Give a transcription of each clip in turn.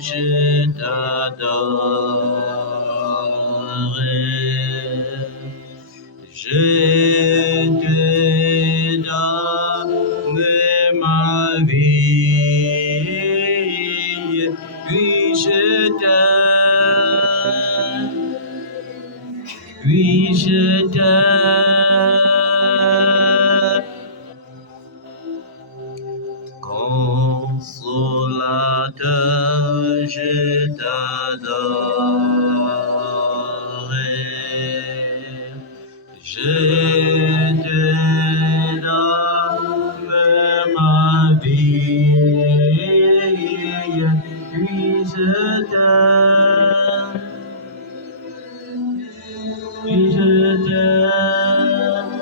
je t'adore. Je te donne ma vie, puis je t'aime, puis je t'aime. Consolateur, je t'adore. Je te donne ma vie, puis je t'aime, puis je t'aime.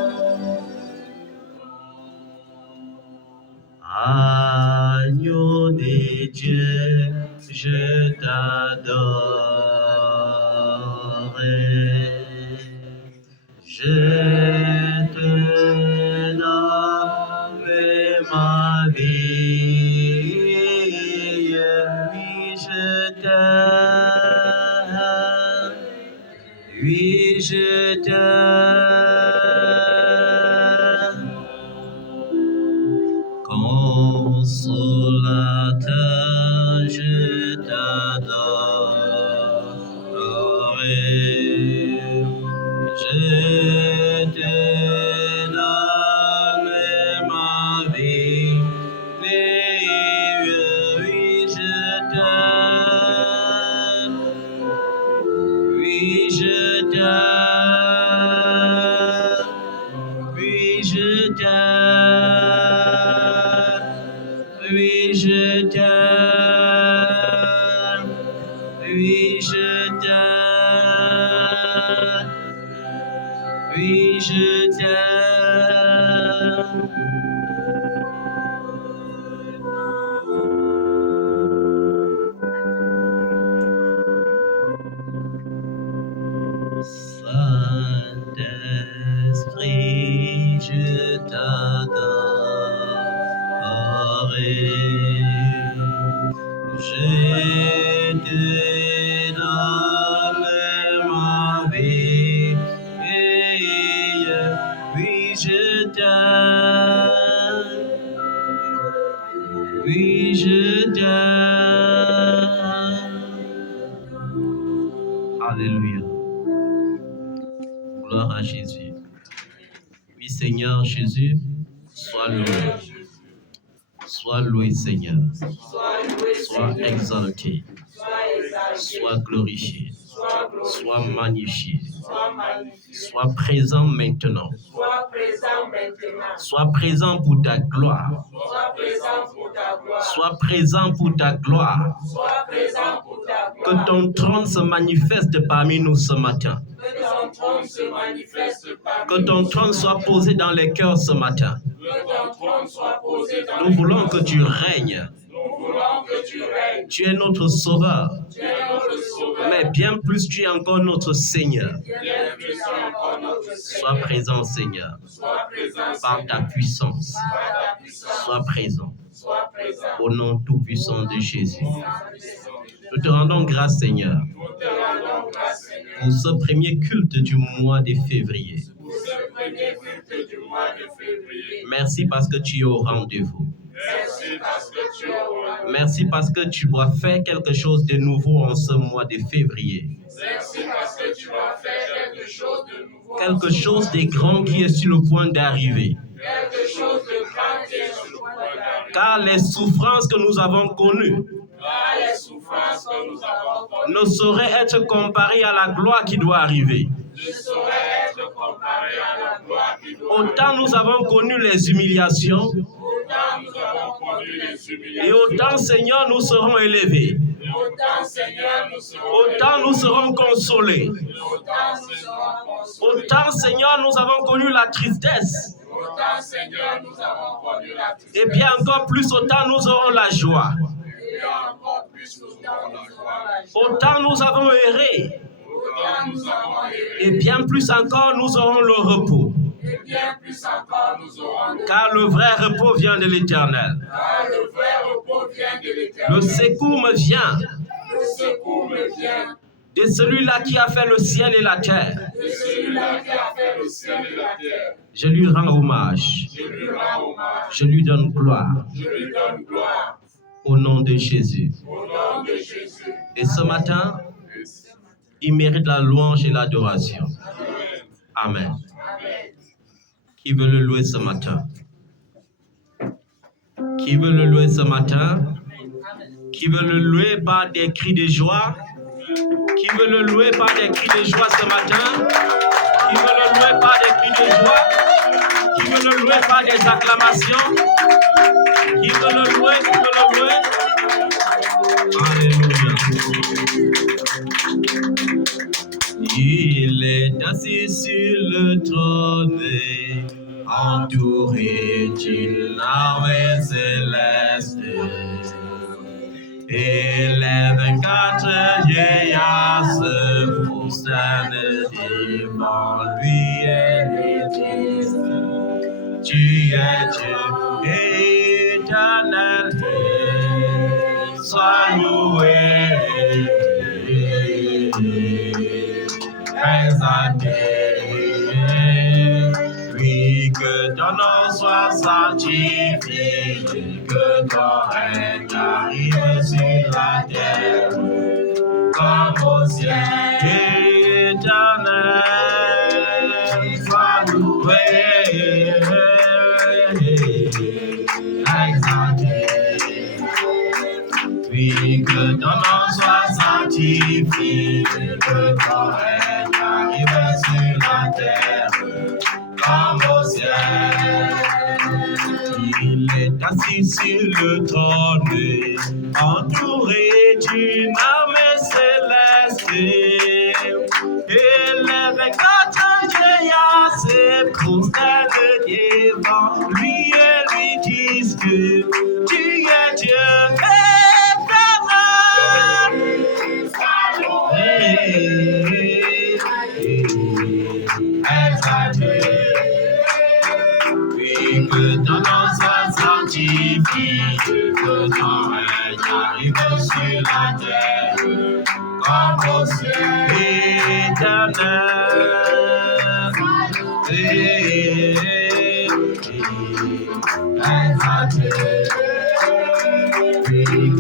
Agneau de Dieu, je t'adore. Je te donne ma vie, oui je t'aime, oui je t'aime. Consolateur, je t'adore. Je te donne ma vie, oui je t'aime, oui je t'aime, oui je t'aime, oui je t'aime, oui je t'aime, oui je t'aime. Saint-Esprit, je t'adore. Je te donne ma vie, oui je t'aime, oui je t'aime. Alléluia. Gloire à Jésus. Oui Seigneur Jésus, sois loué. Sois loué Seigneur. Sois exalté. Sois glorifié. Sois magnifié. Sois présent maintenant. Sois présent pour ta gloire. Sois présent pour ta gloire. Que ton trône se manifeste parmi nous ce matin. Que ton trône soit posé dans les cœurs ce matin. Nous voulons que tu règnes. Tu es notre sauveur. Mais bien plus, tu es encore notre Seigneur. Sois présent, Seigneur. Par ta puissance. Sois présent. Au nom tout-puissant de Jésus. Nous te rendons grâce, Seigneur, pour ce premier culte du mois de février. Merci parce que tu es au rendez-vous. Merci parce que tu dois faire quelque chose de nouveau en ce mois de février. Quelque chose de grand qui est sur le point d'arriver. Car les souffrances que nous avons connues ne sauraient être comparées à la gloire qui doit arriver. Autant nous avons connu les humiliations, et autant, Seigneur, nous serons élevés. Autant nous serons consolés. Autant, Seigneur, nous avons connu la tristesse. Et bien encore plus, autant nous aurons la joie. Autant nous avons erré. Et bien plus encore, nous aurons le repos. Car le vrai repos vient de l'Éternel. Le secours me vient de celui-là qui a fait le ciel et la terre. Je lui rends hommage. Je lui donne gloire. Au nom de Jésus. Et ce matin, il mérite la louange et l'adoration. Amen. Qui veut le louer ce matin? Qui veut le louer ce matin? Qui veut le louer par des cris de joie? Qui veut le louer par des cris de joie ce matin? Qui veut le louer par des cris de joie? Qui veut le louer par des acclamations? Qui veut le louer? Qui veut le louer? Alléluia. Il est assis sur le trône, entouré d'une armée céleste. Et les 24 vieillards se prosternent devant lui et lui disent: Tu es Dieu éternel, sois loué, exalté. Oui, que ton nom soit sanctifié, que ton règne arrive sur la terre, comme au ciel. Éternel, sois loué, exalté. Oui, que ton nom soit sanctifié, que ton règne arrive sur la terre, comme au ciel. Il est assis sur le trône, entouré d'une armée céleste. Et les 24 vieillards se prosternent devant lui et lui disent que tu es Dieu éternel. Exalté. Que ton nom soit sanctifié, que ton règne arrive sur la terre, comme au ciel. Éternel, exalté.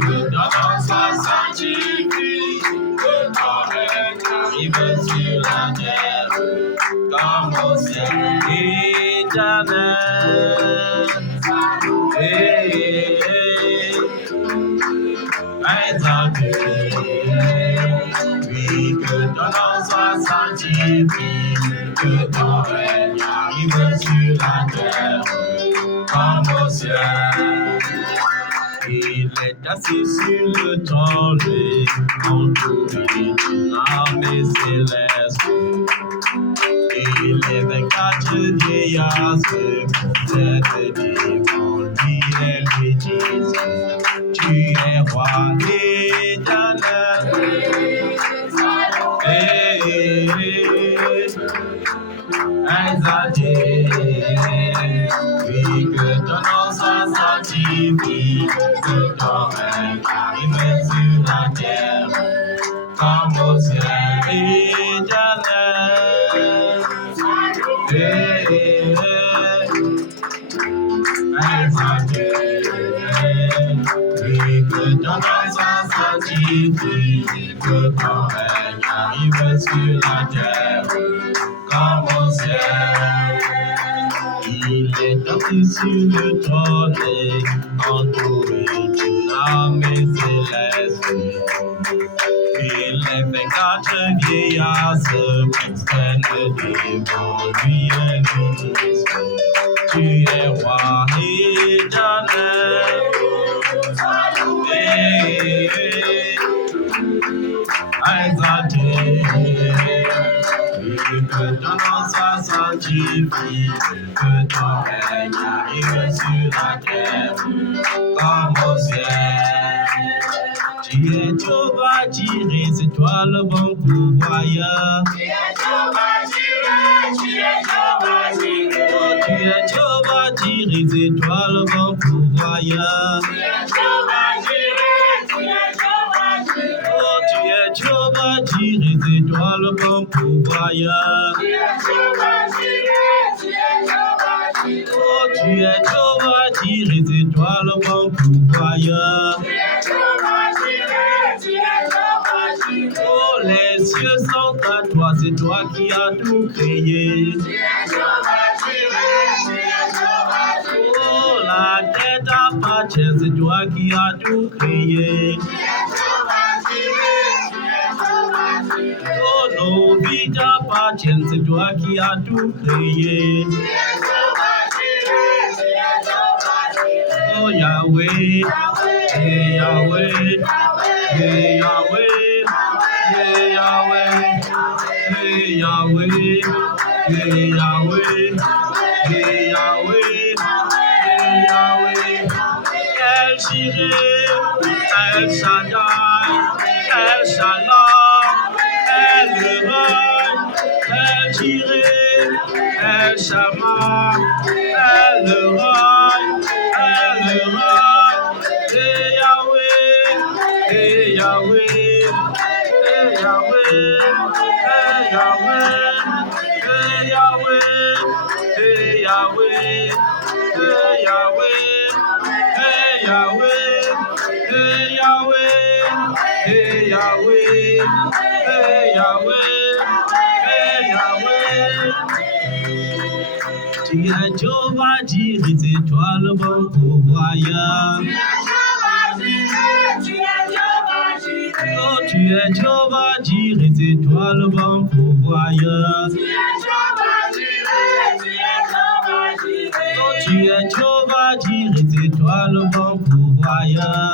Que ton nom soit sanctifié, que ton règne arrive sur la terre, comme au ciel. Éternel. Exalté, oui, que ton nom soit sanctifié, que ton règne arrive sur la terre, comme au ciel. Il est assis sur le trône, entouré d'une armée céleste. Et les 24 vieillards se prosternent devant lui et lui disent: Tu es roi éternel, exalté. Oui, que ton nom soit sanctifié, que ton règne arrive sur la terre, comme au ciel. Éternel, exalté. Oui, que ton nom soit sanctifié, que ton règne arrive sur la terre, comme au ciel. Il est assis sur le trône, entouré d'une armée céleste. Et les 24 vieillards se prosternent devant lui et lui disent: Tu es roi éternel, exalté. Que ton nom soit sanctifié, que ton règne arrive sur la terre, comme au ciel. Tu es Jéhovah Jireh, c'est toi le bon pourvoyeur. Tu es Jéhovah Jireh, tu es Jéhovah Jireh. Jireh, c'est toi le bon pourvoyeur. Oh, tu es Jehovah Jireh, c'est toi le bon pourvoyeur. Oh, tu es Jehovah Jireh, c'est toi le bon pourvoyeur. Oh, les cieux sont à toi, c'est toi qui as tout créé. Oh, la terre t'appartient, c'est toi qui as tout créé. Oh, nos vies t'appartiennent, c'est toi qui as tout créé. Oh, Yahweh, hey, Yahweh, hey, Yahweh, hey, Yahweh, hey, Yahweh, hey, Yahweh, hey, Yahweh, hey, Yahweh, El Jireh, El Shaddai, El Shalom, El Elroy, El Jireh, El Shammah, El Elroy, El Elroy, hey Yahweh, hey Yahweh, hey Yahweh, hey Yahweh, hey Yahweh, hey Yahweh, hey Yahweh, hey Yahweh, hey Yahweh, hey Yahweh, hey Yahweh, hey Yahweh. Tu es Jehovah Jireh, c'est toi le bon pourvoyeur. Oh, tu es Jehovah Jireh, c'est toi le bon pourvoyeur. Oh, tu es Jehovah Jireh, c'est toi le bon pourvoyeur.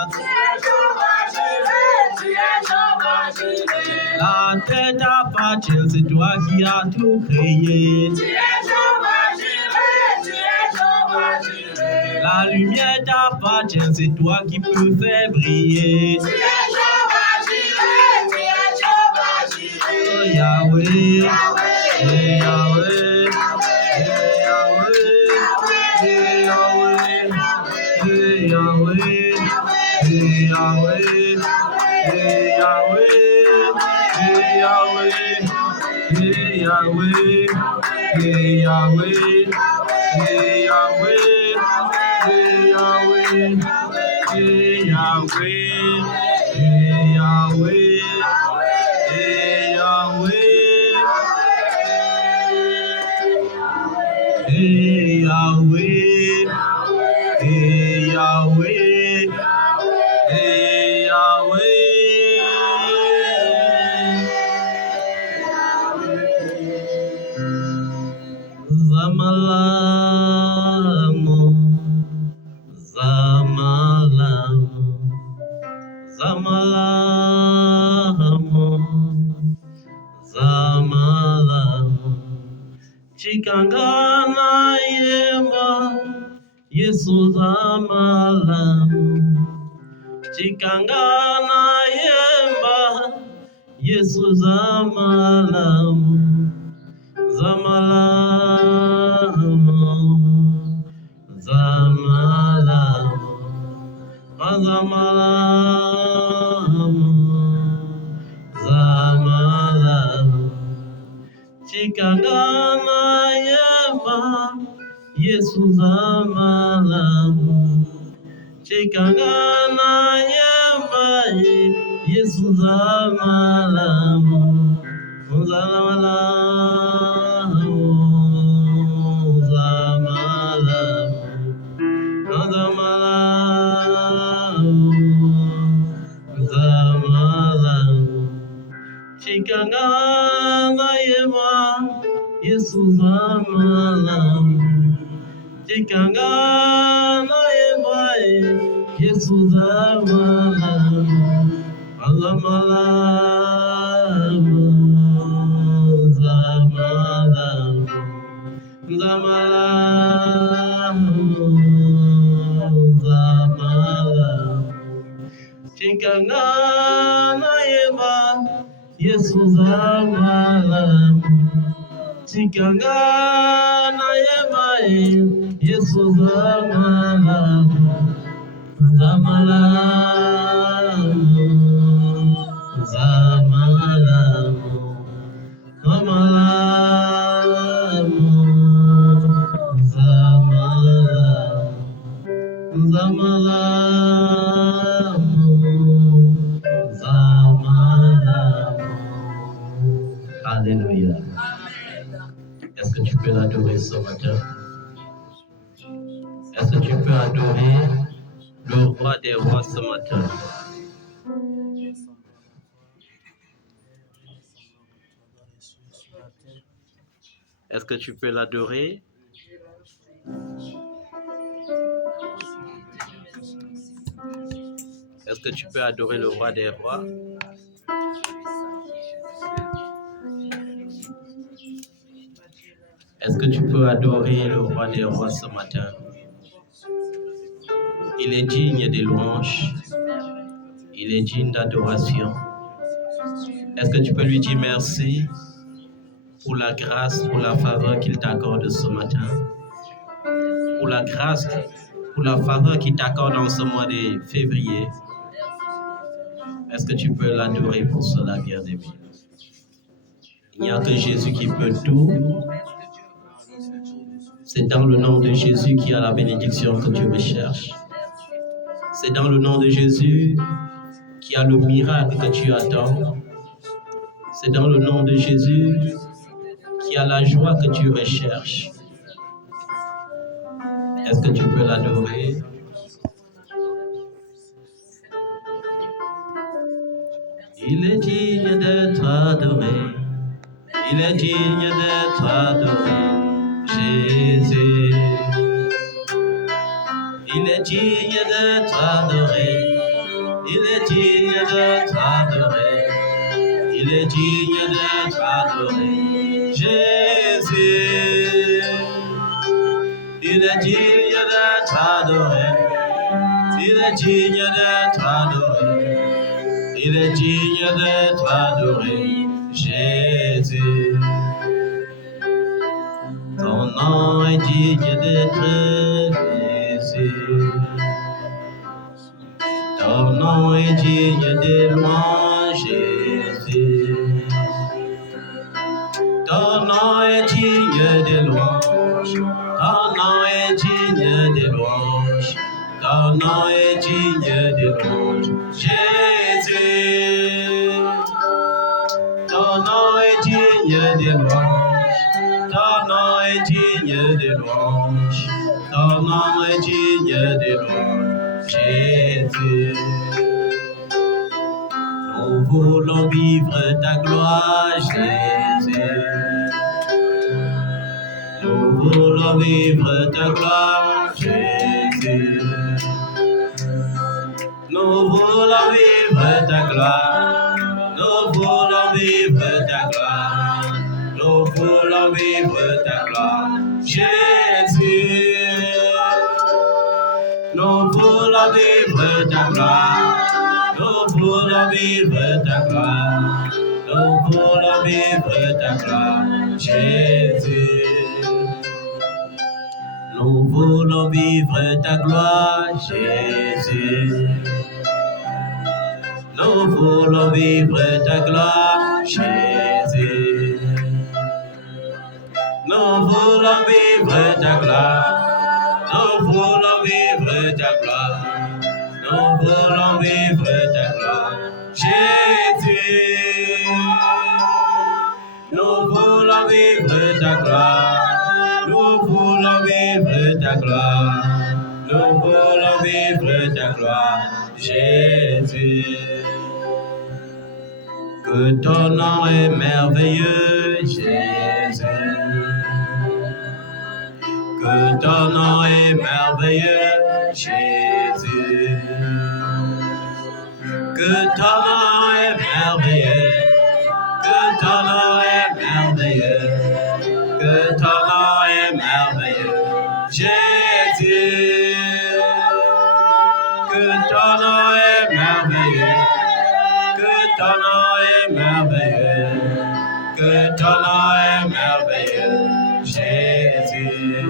La terre t'appartient, c'est toi qui as tout créé. La lumière t'appartient, c'est toi qui peux faire briller. Oh Yahweh, hey Yahweh, hey Yahweh, hey Yahweh, hey Yahweh, hey Yahweh, hey Yahweh, hey Yahweh, hey Yahweh, hey Yahweh, hey Yahweh, hey Yahweh, hey Yahweh, hey Yahweh, hey Yahweh, hey Yahweh, hey Yahweh, hey Yahweh. Zamalamo, Zamalamo, Zamalamo, Zamalamo. Chikangana yema, Yesu Zamalamo. Chikangana yema, Yesu Zamalamo. Zamalamo, Zamalamo, Zamalamo, Zamalamo. Chikangana yema, Yesu Zamalamo. Chikangana yema, Yesu Zamalamo. Zamalamo, Zamalamo, Chikangana yema, Yesu Zamalamo. Chikangana yema, Yesu Zamalamo. Zamalamo, Zamalamo, Zamalamo, Zamalamo. Chikangana yema, Yesu Zamalamo. Chikangana yema, Yesu zamalamu, zamalamu, zamalamu, zamalamu, zamalamu, zamalamu. Alléluia. Est-ce que tu peux l'adorer ce matin? Est-ce que tu peux adorer le roi des rois ce matin? Est-ce que tu peux l'adorer? Est-ce que tu peux adorer le roi des rois? Est-ce que tu peux adorer le roi des rois ce matin? Il est digne des louanges. Il est digne d'adoration. Est-ce que tu peux lui dire merci pour la grâce, pour la faveur qu'il t'accorde ce matin? Pour la grâce, pour la faveur qu'il t'accorde en ce mois de février. Est-ce que tu peux l'adorer pour cela, bien-aimé? Il n'y a que Jésus qui peut tout. C'est dans le nom de Jésus qu'il y a la bénédiction que tu recherches. C'est dans le nom de Jésus qu'il y a le miracle que tu attends. C'est dans le nom de Jésus qu'il y a la joie que tu recherches. Est-ce que tu peux l'adorer? Il est digne d'être adoré. Il est digne d'être adoré. Jésus. Il est digne d'être adoré. Il est digne d'être adoré. Il est digne d'être adoré. Jésus. Il est digne d'être adoré. Il est digne d'être adoré. Il est digne d'être adoré. Jésus. Ton nom est digne d'être Jésus. Ton nom est digne de louange, Jésus. Ton nom est digne de louange. Ton nom est digne de louange. Ton nom est digne de louange, Jésus. Ton nom est digne de louange. Ton nom est digne de louange. Ton nom est digne de louange, Jésus. Nous voulons vivre ta gloire, Jésus. Nous voulons vivre ta gloire, Jésus. Nous voulons vivre ta gloire. Nous voulons vivre ta gloire. Nous voulons vivre ta gloire, Jésus. Nous voulons vivre ta gloire. Nous voulons vivre ta gloire. Nous voulons vivre ta gloire, Jésus. Nous voulons vivre ta gloire, Jésus. Nous voulons vivre ta gloire, Jésus. Nous voulons vivre ta gloire. Nous voulons vivre ta gloire. Nous voulons vivre ta gloire, Jésus. Nous voulons vivre ta gloire. Nous voulons vivre ta gloire. Nous voulons vivre ta gloire, Jésus. Que ton nom est merveilleux, Jésus. Que ton nom est merveilleux, Jésus. Que ton nom est merveilleux. Que ton nom est merveilleux. Que ton nom est merveilleux, Jésus. Que ton nom est merveilleux. Que ton nom est merveilleux. Que ton nom est merveilleux, Jésus.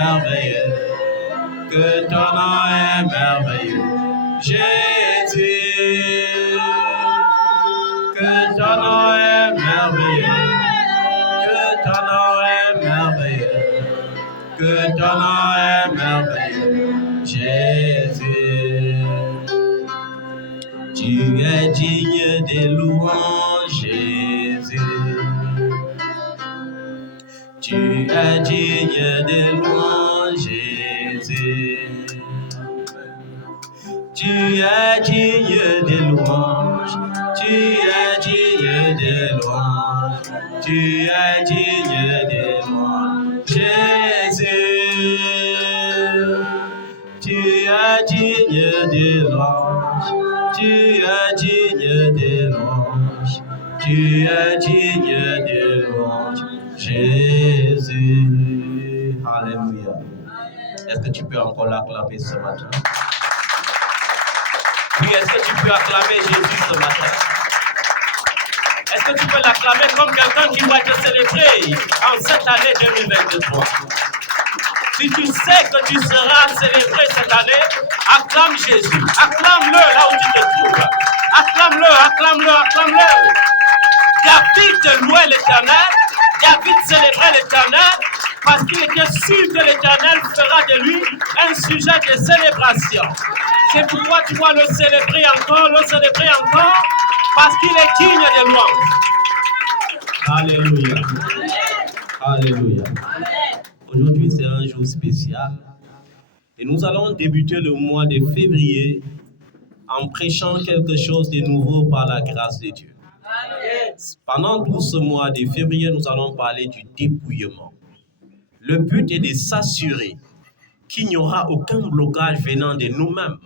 merveilleux. Que ton nom est merveilleux. Jésus. Que ton nom est merveilleux. Que ton nom est merveilleux. Que ton nom est merveilleux. Jésus. Tu es digne des louanges, Jésus. Tu es digne des louanges, Jésus. Tu es digne des louanges. Tu es digne des louanges. Tu es digne des louanges, Jésus. Tu es digne des louanges. Tu es digne des louanges. Tu es digne des louanges, Jésus. Alléluia. Est-ce que tu peux encore l'acclamer ce matin? Oui, est-ce que tu peux acclamer Jésus ce matin? Est-ce que tu peux l'acclamer comme quelqu'un qui va te célébrer en cette année 2023? Si tu sais que tu seras célébré cette année, acclame Jésus. Acclame-le là où tu te trouves. Acclame-le, acclame-le, acclame-le. David louait l'Éternel. David célébrait l'Éternel parce qu'il était sûr que l'Éternel fera de lui un sujet de célébration. C'est pourquoi tu dois le célébrer encore, parce qu'il est digne de louange. Alléluia. Alléluia. Aujourd'hui, c'est un jour spécial et nous allons débuter le mois de février en prêchant quelque chose de nouveau par la grâce de Dieu. Pendant tout ce mois de février, nous allons parler du dépouillement. Le but est de s'assurer qu'il n'y aura aucun blocage venant de nous-mêmes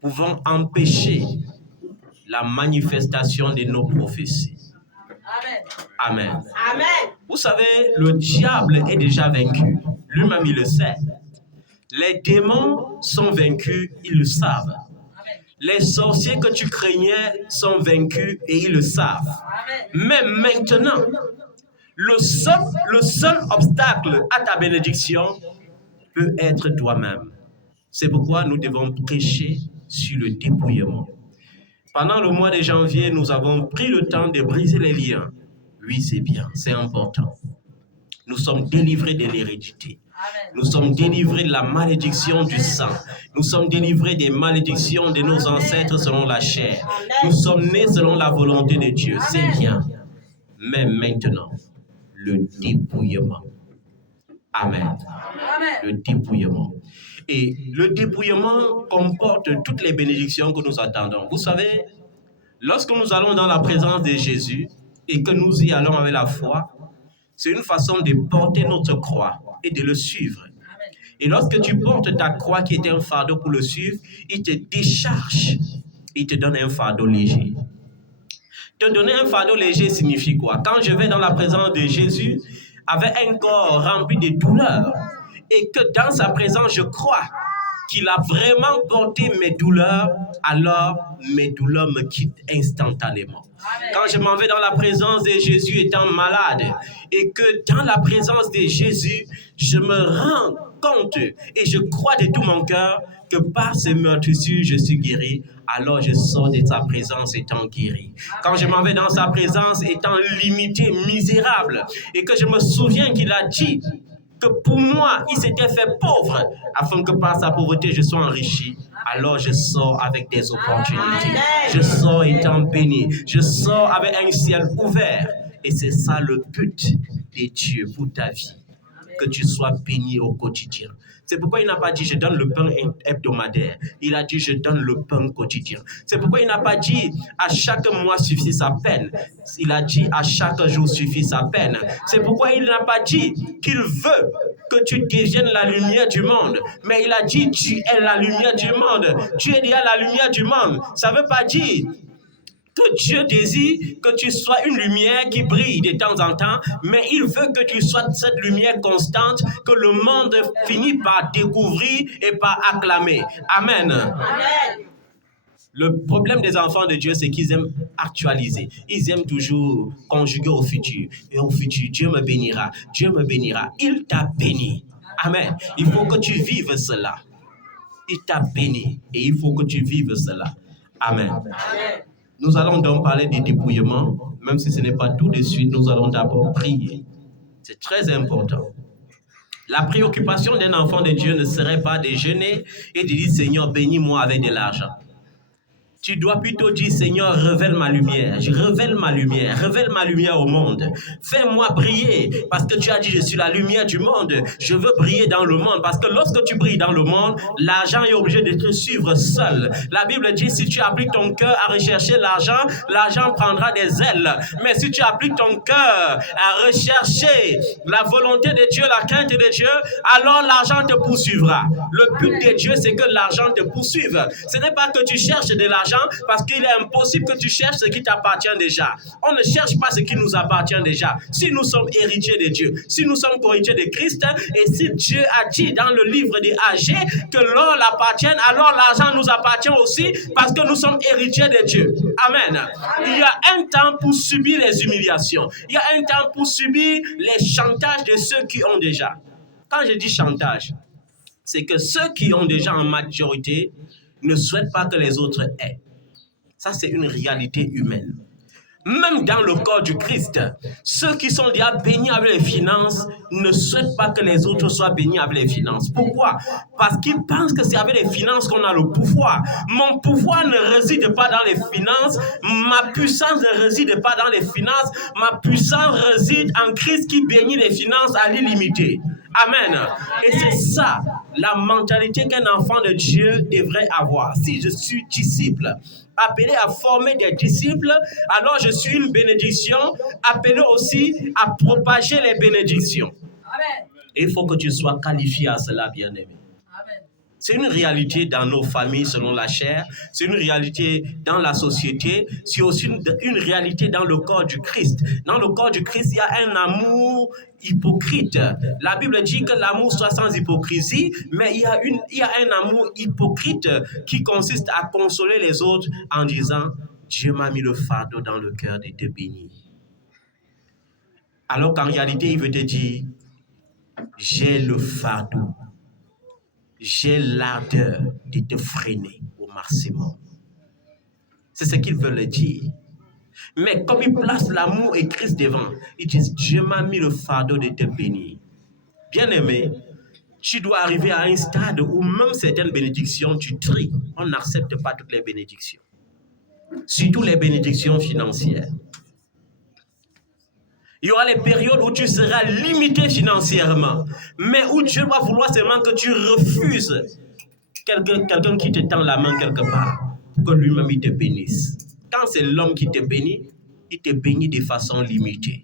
pouvant empêcher la manifestation de nos prophéties. Amen. Amen. Amen. Vous savez, le diable est déjà vaincu. Lui-même, il le sait. Les démons sont vaincus, ils le savent. Les sorciers que tu craignais sont vaincus et ils le savent. Mais maintenant, le seul obstacle à ta bénédiction peut être toi-même. C'est pourquoi nous devons prêcher sur le dépouillement. Pendant le mois de janvier, nous avons pris le temps de briser les liens. Oui, c'est bien, c'est important. Nous sommes délivrés de l'hérédité. Nous sommes délivrés de la malédiction du sang. Nous sommes délivrés des malédictions de nos ancêtres selon la chair. Nous sommes nés selon la volonté de Dieu. C'est bien. Mais maintenant, le dépouillement. Amen. Le dépouillement. Et le dépouillement comporte toutes les bénédictions que nous attendons. Vous savez, lorsque nous allons dans la présence de Jésus et que nous y allons avec la foi, c'est une façon de porter notre croix et de le suivre. Et lorsque tu portes ta croix qui est un fardeau pour le suivre, il te décharge, il te donne un fardeau léger. Te donner un fardeau léger signifie quoi? Quand je vais dans la présence de Jésus avec un corps rempli de douleurs et que dans sa présence je crois qu'il a vraiment porté mes douleurs, alors mes douleurs me quittent instantanément. Quand je m'en vais dans la présence de Jésus étant malade et que dans la présence de Jésus, je me rends compte et je crois de tout mon cœur que par ces meurtrissures, je suis guéri, alors je sors de sa présence étant guéri. Quand je m'en vais dans sa présence étant limité, misérable, et que je me souviens qu'il a dit que pour moi, il s'était fait pauvre, afin que par sa pauvreté, je sois enrichi. Alors je sors avec des opportunités. Je sors étant béni. Je sors avec un ciel ouvert. Et c'est ça le but de Dieu pour ta vie. Que tu sois béni au quotidien. C'est pourquoi il n'a pas dit je donne le pain hebdomadaire. Il a dit je donne le pain quotidien. C'est pourquoi il n'a pas dit à chaque mois suffit sa peine. Il a dit à chaque jour suffit sa peine. C'est pourquoi il n'a pas dit qu'il veut que tu deviennes la lumière du monde. Mais il a dit tu es la lumière du monde. Tu es déjà la lumière du monde. Ça ne veut pas dire que Dieu désire que tu sois une lumière qui brille de temps en temps, mais il veut que tu sois cette lumière constante que le monde finit par découvrir et par acclamer. Amen. Amen. Le problème des enfants de Dieu, c'est qu'ils aiment actualiser. Ils aiment toujours conjuguer au futur. Et au futur, Dieu me bénira. Dieu me bénira. Il t'a béni. Amen. Il faut que tu vives cela. Il t'a béni. Et il faut que tu vives cela. Amen. Nous allons donc parler du dépouillement. Même si ce n'est pas tout de suite, nous allons d'abord prier. C'est très important. La préoccupation d'un enfant de Dieu ne serait pas de jeûner et de dire, Seigneur, bénis-moi avec de l'argent. Tu dois plutôt dire, Seigneur, révèle ma lumière révèle ma lumière au monde. Fais-moi briller, parce que tu as dit, je suis la lumière du monde. Je veux briller dans le monde, parce que lorsque tu brilles dans le monde, l'argent est obligé de te suivre seul. La Bible dit, si tu appliques ton cœur à rechercher l'argent, l'argent prendra des ailes. Mais si tu appliques ton cœur à rechercher la volonté de Dieu, la crainte de Dieu, alors l'argent te poursuivra. Le but de Dieu, c'est que l'argent te poursuive. Ce n'est pas que tu cherches de l'argent, parce qu'il est impossible que tu cherches ce qui t'appartient déjà. On ne cherche pas ce qui nous appartient déjà. Si nous sommes héritiers de Dieu, si nous sommes co-héritiers de Christ, et si Dieu a dit dans le livre des Agés que l'or l'appartient, alors l'argent nous appartient aussi parce que nous sommes héritiers de Dieu. Amen. Il y a un temps pour subir les humiliations. Il y a un temps pour subir les chantages de ceux qui ont déjà. Quand je dis chantage, c'est que ceux qui ont déjà en majorité ne souhaitent pas que les autres aient. Ça, c'est une réalité humaine. Même dans le corps du Christ, ceux qui sont déjà bénis avec les finances ne souhaitent pas que les autres soient bénis avec les finances. Pourquoi? Parce qu'ils pensent que c'est avec les finances qu'on a le pouvoir. Mon pouvoir ne réside pas dans les finances, ma puissance ne réside pas dans les finances, ma puissance réside en Christ qui bénit les finances à l'illimité. Amen. Et c'est ça la mentalité qu'un enfant de Dieu devrait avoir. Si je suis disciple, appelé à former des disciples, alors je suis une bénédiction, appelé aussi à propager les bénédictions. Amen. Et il faut que tu sois qualifié à cela, bien-aimé. C'est une réalité dans nos familles selon la chair, c'est une réalité dans la société, c'est aussi une réalité dans le corps du Christ. Dans le corps du Christ, il y a un amour hypocrite. La Bible dit que l'amour soit sans hypocrisie, mais il y a un amour hypocrite qui consiste à consoler les autres en disant « Dieu m'a mis le fardeau dans le cœur de te bénir ». Alors qu'en réalité, il veut te dire « J'ai le fardeau. J'ai l'ardeur de te freiner au maximum. » C'est ce qu'ils veulent dire. Mais comme ils placent l'amour et Christ devant, ils disent, Dieu m'a mis le fardeau de te bénir. Bien-aimé, tu dois arriver à un stade où même certaines bénédictions, tu tries. On n'accepte pas toutes les bénédictions. Surtout les bénédictions financières. Il y aura les périodes où tu seras limité financièrement, mais où Dieu va vouloir seulement que tu refuses quelqu'un qui te tend la main quelque part, pour que lui-même il te bénisse. Quand c'est l'homme qui te bénit, il te bénit de façon limitée.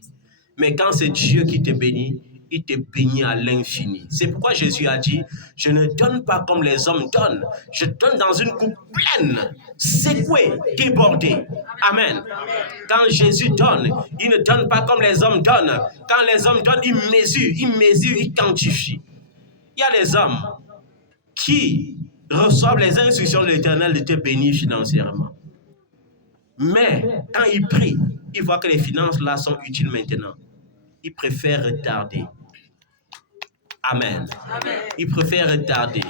Mais quand c'est Dieu qui te bénit, il te bénit à l'infini. C'est pourquoi Jésus a dit, je ne donne pas comme les hommes donnent, je donne dans une coupe pleine, secouée, débordée. Amen. Quand Jésus donne, il ne donne pas comme les hommes donnent. Quand les hommes donnent, il mesure, il quantifie. Il y a des hommes qui reçoivent les instructions de l'Éternel de te bénir financièrement. Mais quand ils prient, ils voient que les finances là sont utiles maintenant. Ils préfèrent retarder. Amen. Amen. Il préfère retarder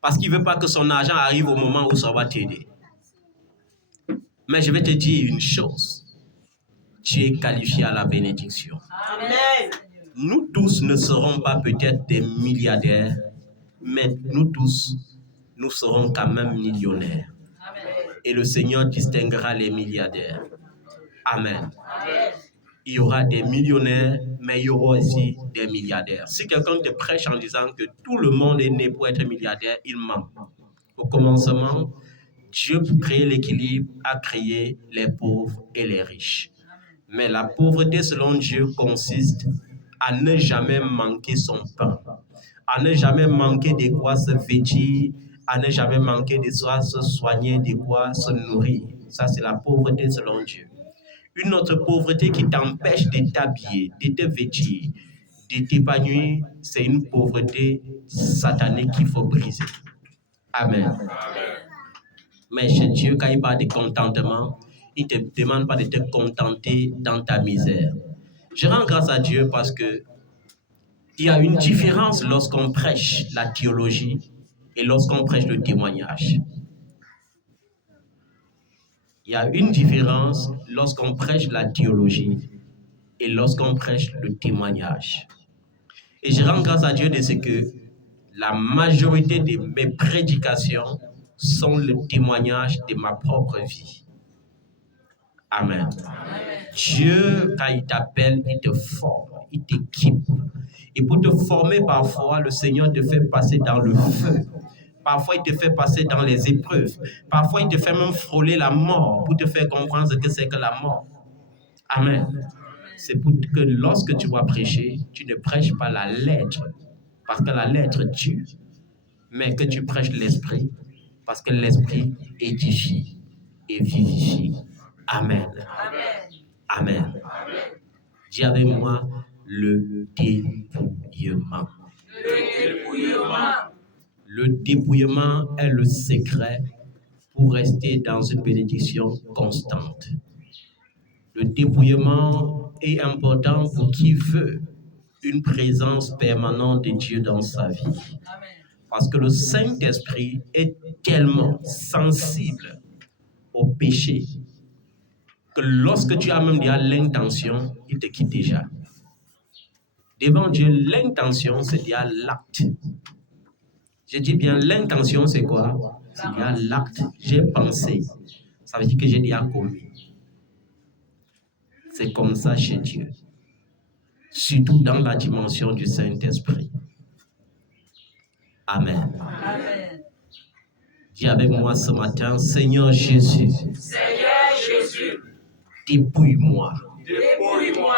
parce qu'il ne veut pas que son argent arrive au moment où ça va t'aider. Mais je vais te dire une chose. Tu es qualifié à la bénédiction. Amen. Nous tous ne serons pas peut-être des milliardaires, mais nous tous, nous serons quand même millionnaires. Amen. Et le Seigneur distinguera les milliardaires. Amen. Amen. Il y aura des millionnaires, mais il y aura aussi des milliardaires. Si quelqu'un te prêche en disant que tout le monde est né pour être milliardaire, il ment. Au commencement, Dieu, pour créer l'équilibre, a créé les pauvres et les riches. Mais la pauvreté, selon Dieu, consiste à ne jamais manquer son pain, à ne jamais manquer de quoi se vêtir, à ne jamais manquer de quoi se soigner, de quoi se nourrir. Ça, c'est la pauvreté selon Dieu. Une autre pauvreté qui t'empêche de t'habiller, de te vêtir, de t'épanouir, c'est une pauvreté satanique qu'il faut briser. Amen. Amen. Mais chez Dieu, quand il parle de contentement, il ne te demande pas de te contenter dans ta misère. Je rends grâce à Dieu parce que il y a une différence lorsqu'on prêche la théologie et lorsqu'on prêche le témoignage. Il y a une différence lorsqu'on prêche la théologie et lorsqu'on prêche le témoignage. Et je rends grâce à Dieu de ce que la majorité de mes prédications sont le témoignage de ma propre vie. Amen. Dieu, quand il t'appelle, il te forme, il t'équipe. Et pour te former, parfois, le Seigneur te fait passer dans le feu. Parfois, il te fait passer dans les épreuves. Parfois, il te fait même frôler la mort pour te faire comprendre ce que c'est que la mort. Amen. C'est pour que lorsque tu vas prêcher, tu ne prêches pas la lettre, parce que la lettre tue, mais que tu prêches l'esprit, parce que l'esprit édifie et vivifie. Amen. Amen. Dis avec moi le dépouillement. Le dépouillement est le secret pour rester dans une bénédiction constante. Le dépouillement est important pour qui veut une présence permanente de Dieu dans sa vie. Parce que le Saint-Esprit est tellement sensible au péché que lorsque tu as même déjà l'intention, il te quitte déjà. Devant Dieu, l'intention, c'est déjà l'acte. Je dis bien, l'intention, c'est quoi? C'est déjà l'acte. J'ai pensé. Ça veut dire que j'ai déjà commis. C'est comme ça chez Dieu. Surtout dans la dimension du Saint-Esprit. Amen. Amen. Dis avec moi ce matin, Seigneur Jésus. Seigneur Jésus. Dépouille-moi. Dépouille-moi.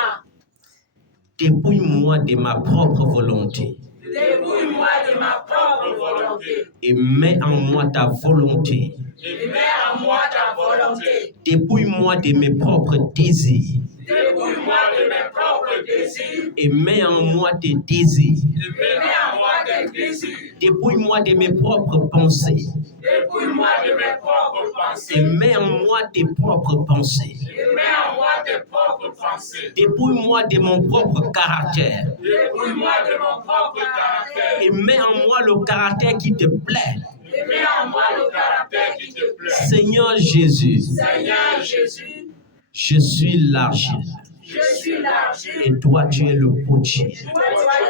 Dépouille-moi de ma propre volonté. Dépouille-moi de ma propre volonté. Et mets en moi ta volonté. Et mets en moi ta volonté. Dépouille-moi de mes propres désirs. Dépouille-moi de mes propres désirs. Et mets en moi tes désirs. Et mets en moi tes désirs. Dépouille-moi de mes propres pensées. Dépouille-moi de mes propres pensées. Et mets en moi tes propres pensées. Et mets en moi tes propres pensées. Dépouille-moi de mon propre caractère. Dépouille-moi de mon propre caractère. Et mets en moi le caractère qui te plaît. Et mets en moi le caractère qui te plaît. Seigneur Jésus. Seigneur Jésus. Je suis l'argile. Je suis l'argile. Et toi, tu es le potier. Toi,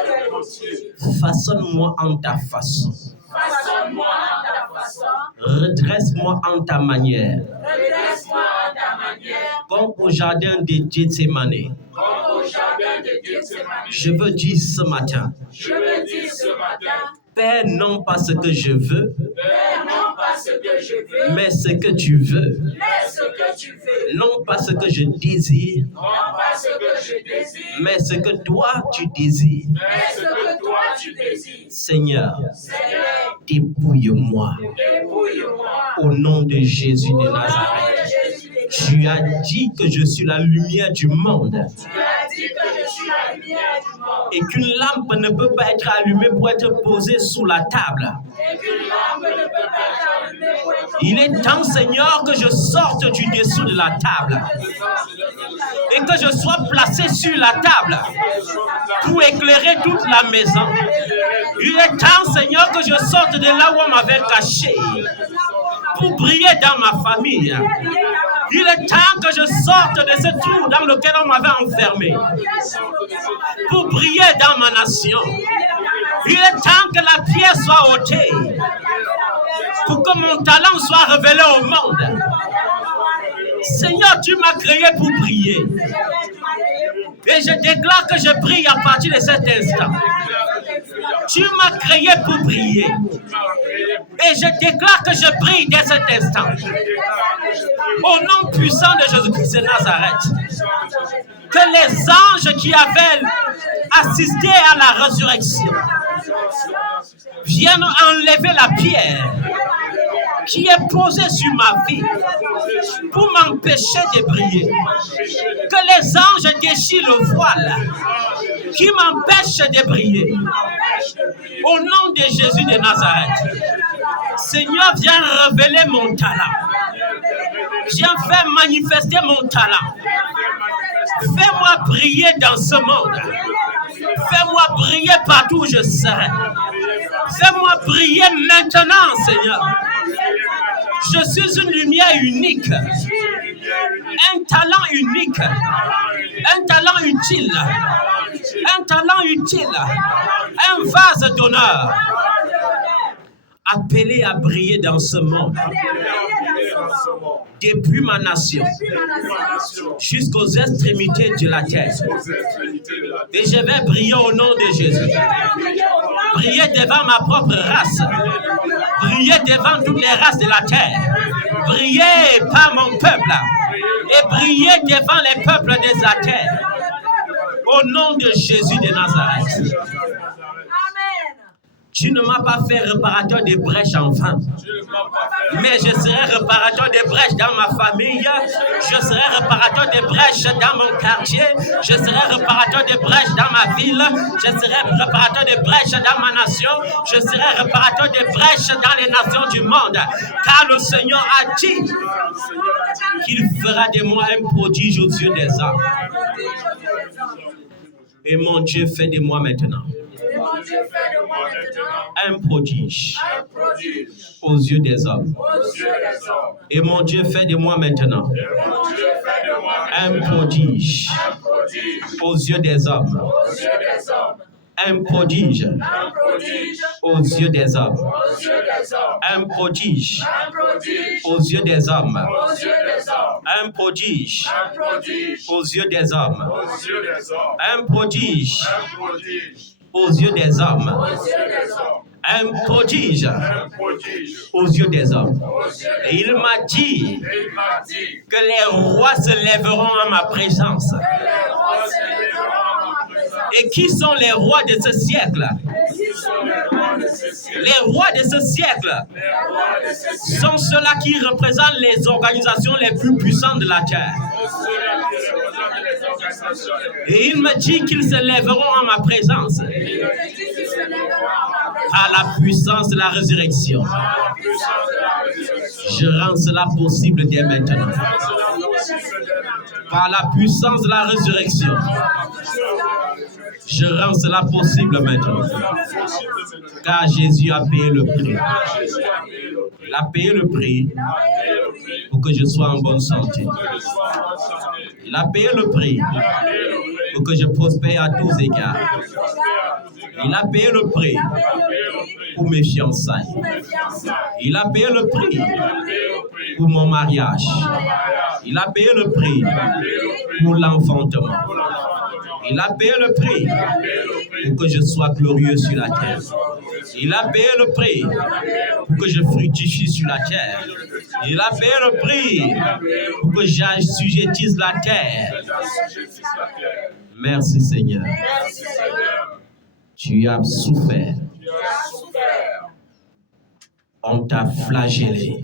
tu es le potier. Façonne-moi en ta façon. Façonne-moi en ta façon. Redresse-moi en ta manière. Redresse-moi en ta manière. Comme au jardin de Gethsémane. Comme au jardin de Gethsémane. Je veux dire ce matin. Je veux dire ce matin. Père, non pas ce que je veux. Père, non pas ce que je veux. Mais ce que tu veux. Mais ce que tu veux. Non pas ce que je désire. Non pas ce que je désire. Mais ce que toi tu désires. Mais ce que toi tu désires. Seigneur. Seigneur. Dépouille-moi. Dépouille-moi. Au nom de Jésus de Nazareth. Tu as dit que je suis la lumière du monde. Tu as dit que je suis la lumière du monde. Et qu'une lampe ne peut pas être allumée pour être posée sous la table. Et qu'une lampe ne peut pas être allumée pour être Il est temps, Seigneur, que je sorte du dessous de la table. Et que je sois placé sur la table pour éclairer toute la maison. Il est temps, Seigneur, que je sorte de là où on m'avait caché pour briller dans ma famille. Il est temps que je sorte de ce trou dans lequel on m'avait enfermé pour briller dans ma nation. Il est temps que la pierre soit ôtée pour que mon talent soit révélé au monde. Seigneur, tu m'as créé pour briller. Et je déclare que je brille à partir de cet instant. Tu m'as créé pour briller. Et je déclare que je brille dès cet instant. Au nom puissant de Jésus-Christ de Nazareth. Que les anges qui avaient assisté à la résurrection viennent enlever la pierre qui est posé sur ma vie pour m'empêcher de briller. Que les anges déchirent le voile qui m'empêche de briller. Au nom de Jésus de Nazareth, Seigneur, viens révéler mon talent. Viens faire manifester mon talent. Fais-moi briller dans ce monde. Fais-moi briller partout où je serai. Fais-moi briller maintenant, Seigneur. Je suis une lumière unique. Un talent unique. Un talent utile. Un talent utile. Un vase d'honneur. Appelé à briller dans ce monde. Depuis ma nation jusqu'aux extrémités de la terre. Et je vais briller au nom de Jésus. Briller devant ma propre race. Briller devant toutes les races de la terre. Briller par mon peuple. Et briller devant les peuples de la terre. Au nom de Jésus de Nazareth. Tu ne m'as pas fait réparateur des brèches en vain. Mais je serai réparateur des brèches dans ma famille. Je serai réparateur des brèches dans mon quartier. Je serai réparateur des brèches dans ma ville. Je serai réparateur des brèches dans ma nation. Je serai réparateur des brèches dans les nations du monde. Car le Seigneur a dit qu'il fera de moi un prodige aux yeux des hommes. Et mon Dieu fait de moi maintenant un prodige aux yeux des hommes. Et mon Dieu fait de moi maintenant un prodige aux yeux des hommes. Un prodige aux yeux des hommes. Un prodige aux yeux des hommes. Un prodige aux yeux des hommes. Un prodige aux yeux des hommes. Un prodige aux yeux des hommes. Et il m'a dit que les rois se lèveront en ma présence. Et qui sont les rois de ce siècle? Les rois de ce siècle sont ceux-là qui représentent les organisations les plus puissantes de la terre. Et il me dit qu'ils se lèveront en ma présence par la puissance de la résurrection. Je rends cela possible dès maintenant. Par la puissance de la résurrection. Je rends cela possible maintenant. Car Jésus a payé le prix. Il a payé le prix pour que je sois en bonne santé. Il a payé le prix pour que je prospère à tous égards. Il a payé le prix pour mes fiançailles. Il a payé le prix pour mon mariage. Il a payé le prix pour l'enfantement. Il a payé le prix pour que je sois glorieux sur la terre. Il a payé le prix pour que je fructifie sur la terre. Il a payé le prix pour que j'assujettisse la terre. Merci Seigneur. Tu as souffert. On t'a flagellé.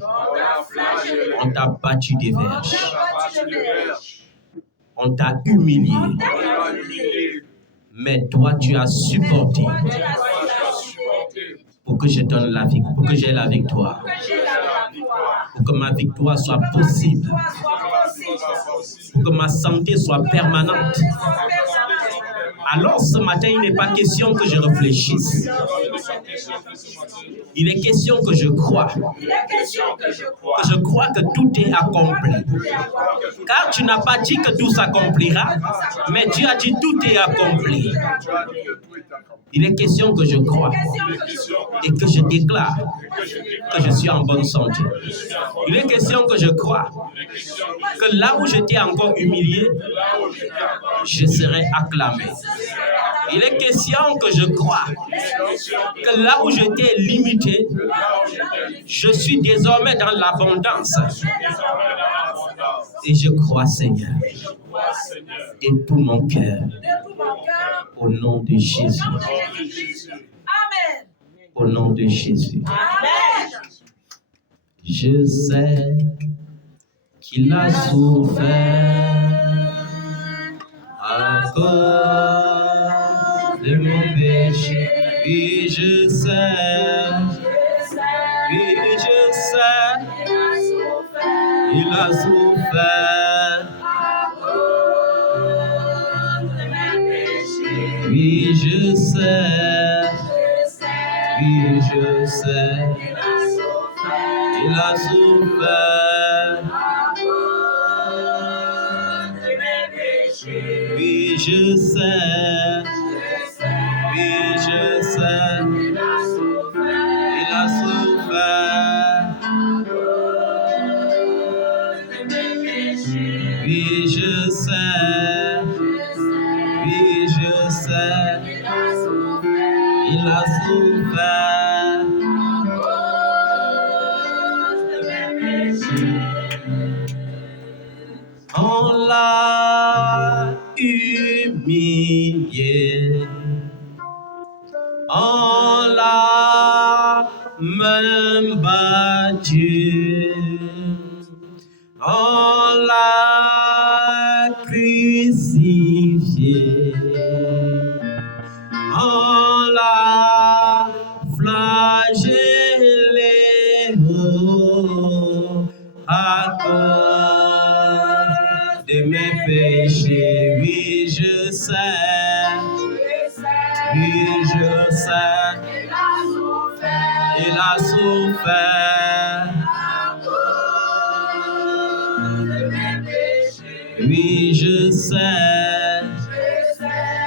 On t'a battu des verges. On t'a humilié. Mais toi, tu as supporté pour que je donne la victoire, pour que j'ai la victoire. Pour que ma victoire soit possible. Pour que ma santé soit permanente. Alors ce matin, il n'est pas question que je réfléchisse. Il est question que je croie. Que je crois que tout est accompli. Car tu n'as pas dit que tout s'accomplira, mais tu as dit tout est accompli. Il est question que je crois et que je déclare que je suis en bonne santé. Il est question que je crois que là où j'étais encore humilié, je serai acclamé. Il est question que je crois que là où j'étais limité, je suis désormais dans l'abondance. Et je crois, Seigneur, de tout mon cœur, au nom de Jésus. Au nom de Jésus. Je sais qu'il a souffert à cause de mon péché. Oui, je sais. Oui, je sais. Il a souffert. Oui, je sais. Oui, je sais. Il a souffert. Oui, je sais. Oui, je sais. Il a souffert. Oui, je sais. Oui, je sais. Il a souffert. On l'a humilié. On l'a même battu. On l'a crucifié. On l'a flagellé à cause de mes péchés. Oui, je sais. Oui, je sais. Il a souffert. Oui, je sais.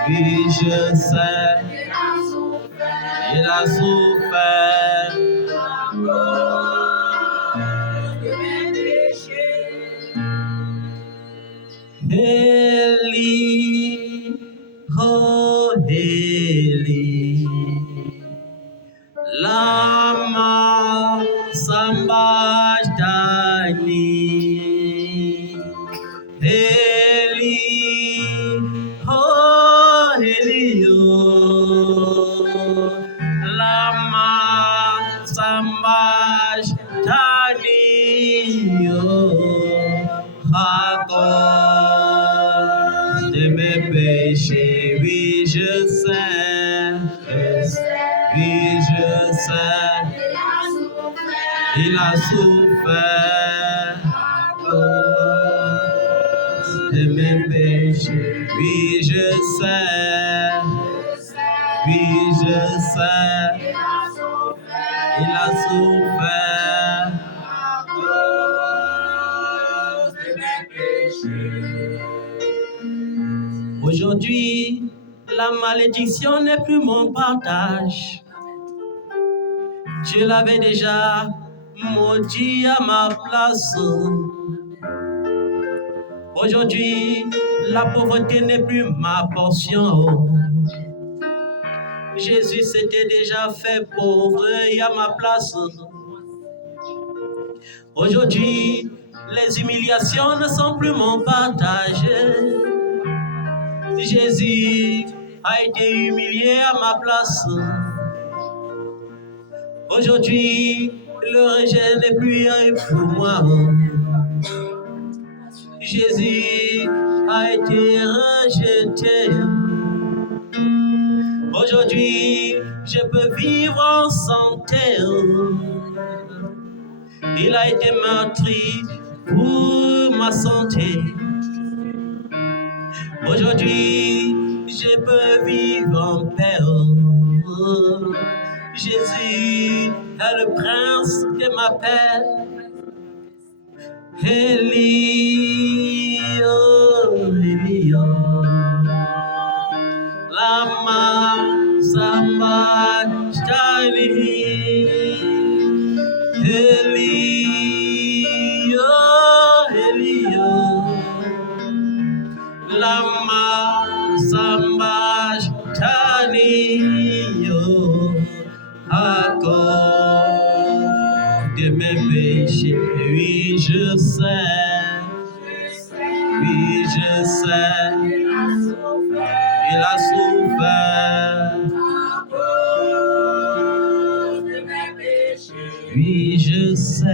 Oui, je sais. Il a souffert. Eli, oh Eli, lama sabachthani. Eli, oh Eli, oh, lama sabachthani, oh, à cause de mes péchés. Oui, je sais. Oui, je sais. Il a souffert de mes péchés. Oui, je sais. Oui, je sais. Il a souffert. Aujourd'hui, la malédiction n'est plus mon partage. Je l'avais déjà maudit à ma place. Aujourd'hui, la pauvreté n'est plus ma portion. Jésus s'était déjà fait pauvre et à ma place. Aujourd'hui, les humiliations ne sont plus mon partage. Jésus a été humilié à ma place. Aujourd'hui, le rejet n'est plus pour moi. Jésus a été rejeté. Aujourd'hui, je peux vivre en santé. Il a été meurtri pour ma santé. Aujourd'hui, je peux vivre en paix. Jésus est le prince de ma paix. Eli, oh, Eli, oh, lama sabachthani. Eli, oh, Eli, oh, lama sabachthani, oh, à cause de mes péchés. Oui, je sais. Oui, je sais. Il a souffert. Oui, je sais,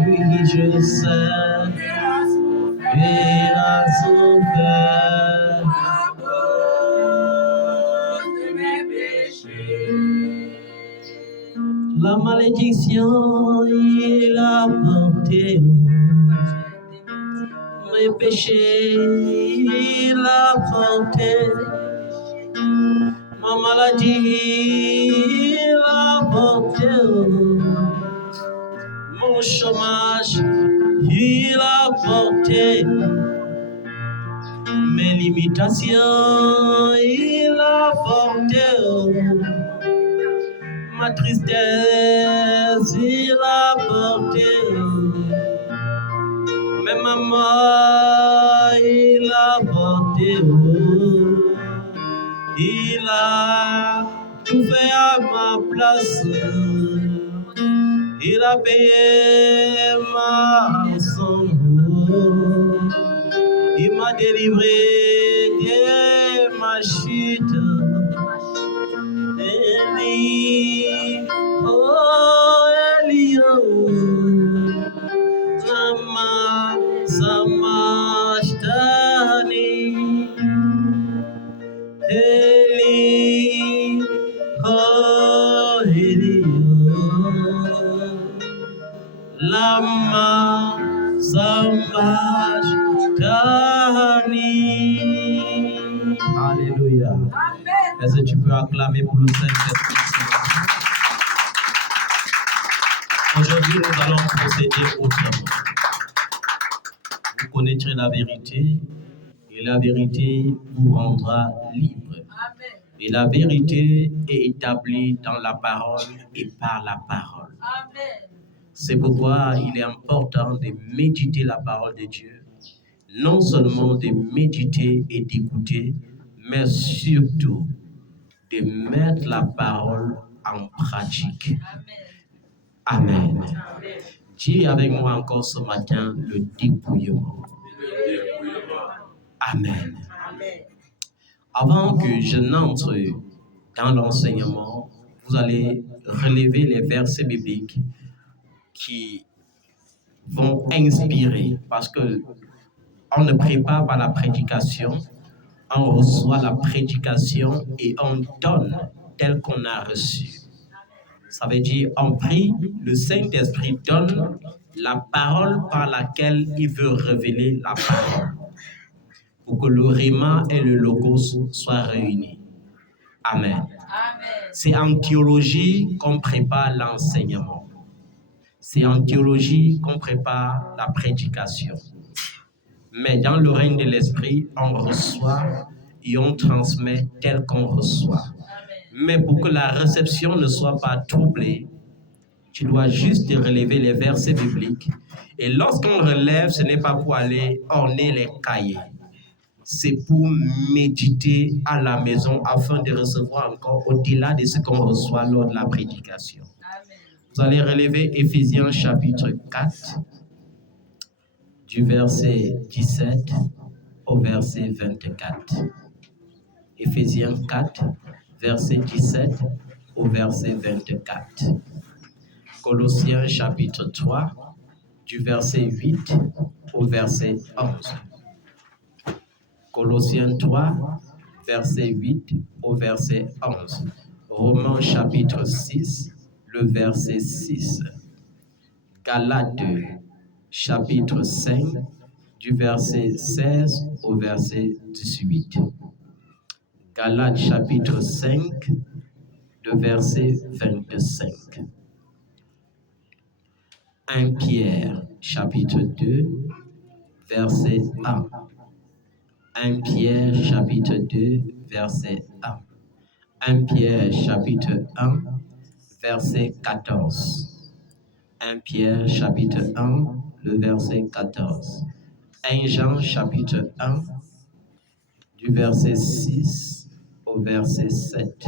oui, je sais, il a souffert à cause de mes péchés. la malédiction, il a porté mes péchés, il a porté ma maladie, il a porté mon chômage, il a porté mes limitations, il a porté ma tristesse, il a porté même ma mort, il a porté. Il a tout fait à ma place. Il a payé ma rançon. Il m'a délivré de ma chute. Eli, oh Eli, oh, Lama Samashtani. Eli, oh Eli, oh, Lama Samashtani. Alléluia. Amen. Est-ce que tu peux acclamer pour le Saint-Esprit? Aujourd'hui, nous allons procéder autrement. Vous connaîtrez la vérité et la vérité vous rendra libre. Amen. Et la vérité est établie dans la parole et par la parole. Amen. C'est pourquoi il est important de méditer la parole de Dieu. Non seulement de méditer et d'écouter, mais surtout de mettre la parole en pratique. Amen. Amen. Dis avec moi encore ce matin le dépouillement. Amen. Amen. Avant que je n'entre dans l'enseignement, vous allez relever les versets bibliques qui vont inspirer, parce que on ne prépare pas la prédication, on reçoit la prédication et on donne tel qu'on a reçu. Ça veut dire, on prie, le Saint-Esprit donne la parole par laquelle il veut révéler la parole, pour que le Rhéma et le Logos soient réunis. Amen. Amen. C'est en théologie qu'on prépare l'enseignement. C'est en théologie qu'on prépare la prédication. Mais dans le règne de l'Esprit, on reçoit et on transmet tel qu'on reçoit. Mais pour que la réception ne soit pas troublée, tu dois juste relever les versets bibliques. Et lorsqu'on relève, ce n'est pas pour aller orner les cahiers. C'est pour méditer à la maison afin de recevoir encore au-delà de ce qu'on reçoit lors de la prédication. Amen. Vous allez relever Éphésiens chapitre 4, du verset 17 au verset 24. Éphésiens 4, verset 17 au verset 24. Colossiens chapitre 3, du verset 8 au verset 11. Colossiens 3, verset 8 au verset 11. Romains chapitre 6, le verset 6. Galates chapitre 5, du verset 16 au verset 18. Galates chapitre 5, le verset 25. 1 Pierre chapitre 2, verset 1. 1 Pierre chapitre 2, verset 1. 1 Pierre chapitre 1, verset 14. 1 Pierre chapitre 1, le verset 14. 1 Jean chapitre 1, du verset 6 au verset 7.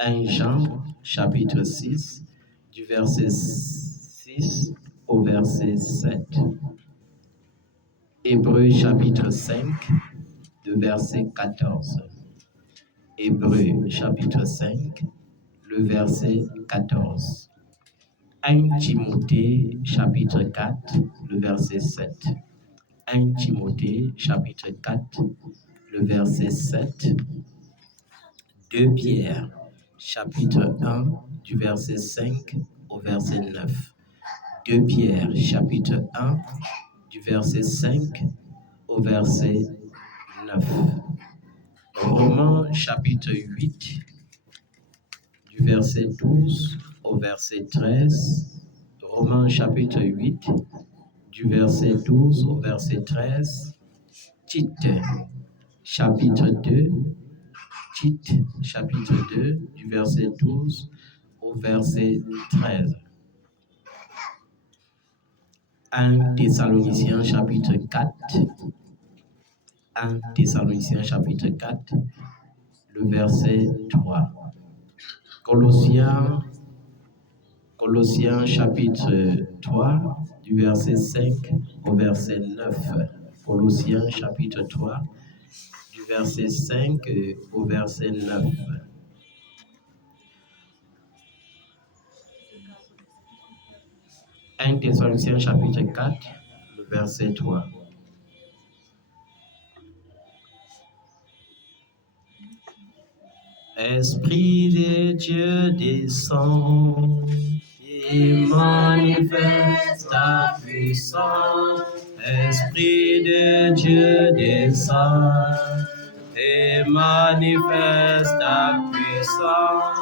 1 Jean chapitre 6, du verset 6 au verset 7. Hébreux chapitre 5, le verset 14. Hébreux chapitre 5, le le verset 14. 1 Timothée, chapitre 4, le verset 7. 1 Timothée, chapitre 4, le verset 7. 2 Pierre, chapitre 1, du verset 5 au verset 9. 2 Pierre, chapitre 1, du verset 5 au verset 9. Romains, chapitre 8, du verset 12 au verset 13. Romains, chapitre 8, du verset 12 au verset 13. Tite, chapitre 2. Tite, chapitre 2, du verset 12 au verset 13. 1 Thessaloniciens, chapitre 4. 1 Thessaloniciens, chapitre 4, le verset 3. Colossiens, chapitre 3, du verset 5 au verset 9. Colossiens, chapitre 3, du verset 5 au verset 9. « 1 Thessaloniciens, chapitre 4, le verset 3. Esprit de Dieu descend et manifeste ta puissance. Esprit de Dieu descend et manifeste ta puissance.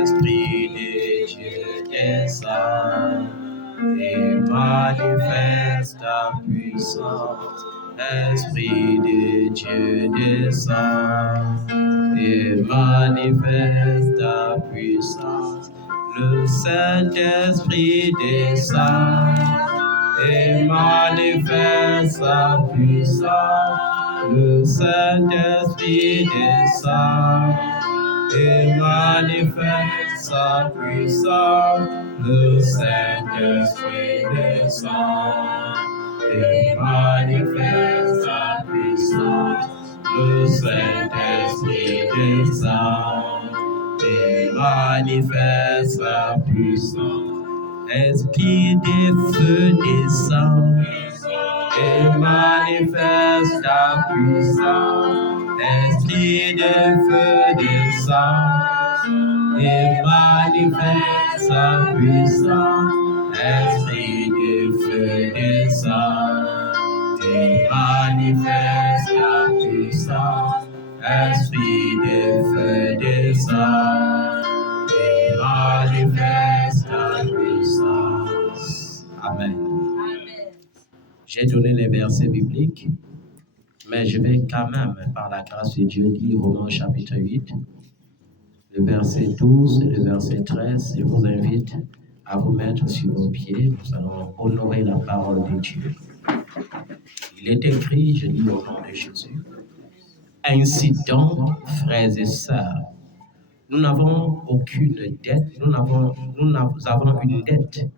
Esprit de Dieu descend et manifeste ta puissance. Esprit de Dieu descend et manifeste ta puissance. Le Saint-Esprit descend et manifeste sa puissance. Le Saint-Esprit descend et manifeste sa puissance. Le Saint-Esprit descend et manifeste sa puissance. Le Saint-Esprit descend et manifeste sa puissance. Esprit de feu descend et manifeste ta puissance. Esprit de feu descend et manifeste sa puissance. Esprit de feu descend et manifeste ta puissance. Esprit de feu descend et manifeste ta puissance. Amen. J'ai donné les versets bibliques, mais je vais quand même, par la grâce de Dieu, lire Romains chapitre 8, le verset 12 et le verset 13. Je vous invite à vous mettre sur vos pieds. Nous allons honorer la parole de Dieu. Il est écrit, je lis au nom de Jésus. Ainsi donc, frères et sœurs, nous n'avons aucune dette, nous avons une dette,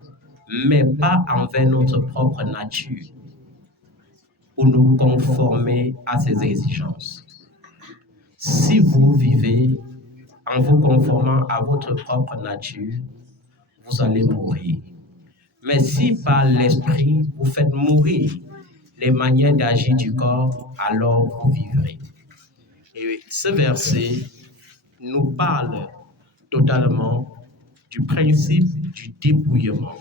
mais pas envers notre propre nature, pour nous conformer à ses exigences. Si vous vivez en vous conformant à votre propre nature, vous allez mourir. Mais si par l'esprit vous faites mourir les manières d'agir du corps, alors vous vivrez. Et ce verset nous parle totalement du principe du dépouillement.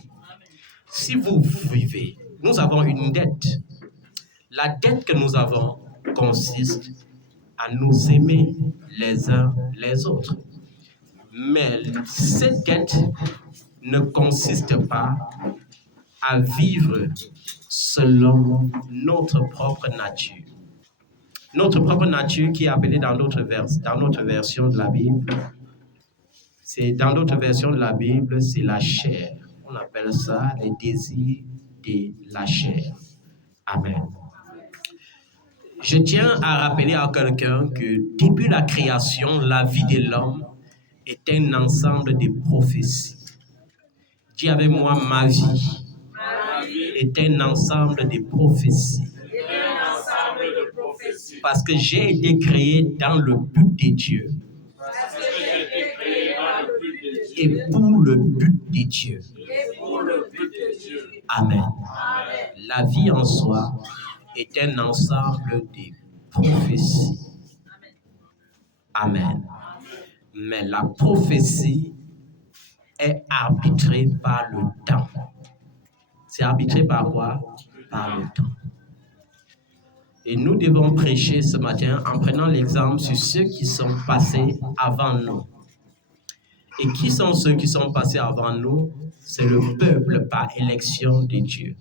Si vous vivez, nous avons une dette. La dette que nous avons consiste à nous aimer les uns les autres. Mais cette dette ne consiste pas à vivre selon notre propre nature. Notre propre nature qui est appelée dans notre version de la Bible, dans d'autres versions de la Bible, c'est la chair. On appelle ça les désirs de la chair. Amen. Je tiens à rappeler à quelqu'un que depuis la création, la vie de l'homme est un ensemble de prophéties. Dis avec moi, ma vie est un ensemble de prophéties. Parce que j'ai été créé dans le but de Dieu. et pour le but de Dieu. Amen. La vie en soi est un ensemble de prophéties. Amen. Mais la prophétie est arbitrée par le temps. C'est arbitré par quoi? Par le temps. Et nous devons prêcher ce matin en prenant l'exemple sur ceux qui sont passés avant nous. Et qui sont ceux qui sont passés avant nous? C'est le peuple par élection de Dieu.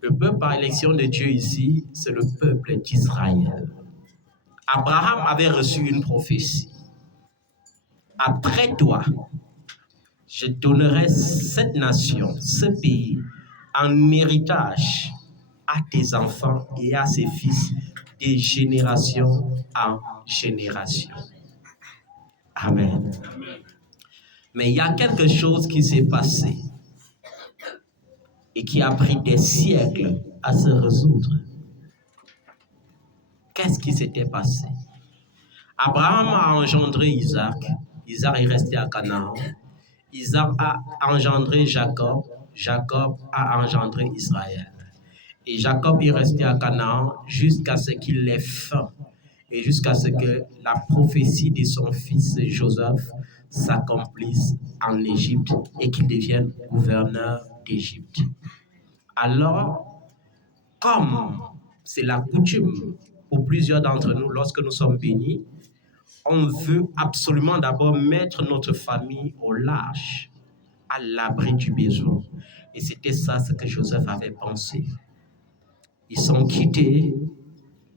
Le peuple par élection de Dieu ici, c'est le peuple d'Israël. Abraham avait reçu une prophétie. Après toi, je donnerai cette nation, ce pays, en héritage à tes enfants et à ses fils, de génération en génération. Amen. Mais il y a quelque chose qui s'est passé et qui a pris des siècles à se résoudre. Qu'est-ce qui s'était passé? Abraham a engendré Isaac. Isaac est resté à Canaan. Isaac a engendré Jacob. Jacob a engendré Israël. Et Jacob est resté à Canaan jusqu'à ce qu'il ait faim et jusqu'à ce que la prophétie de son fils Joseph s'accomplisse en Égypte et qu'il devienne gouverneur d'Égypte. Alors, comme c'est la coutume pour plusieurs d'entre nous, lorsque nous sommes bénis, on veut absolument d'abord mettre notre famille au large, à l'abri du besoin. Et c'était ça ce que Joseph avait pensé. Ils sont quittés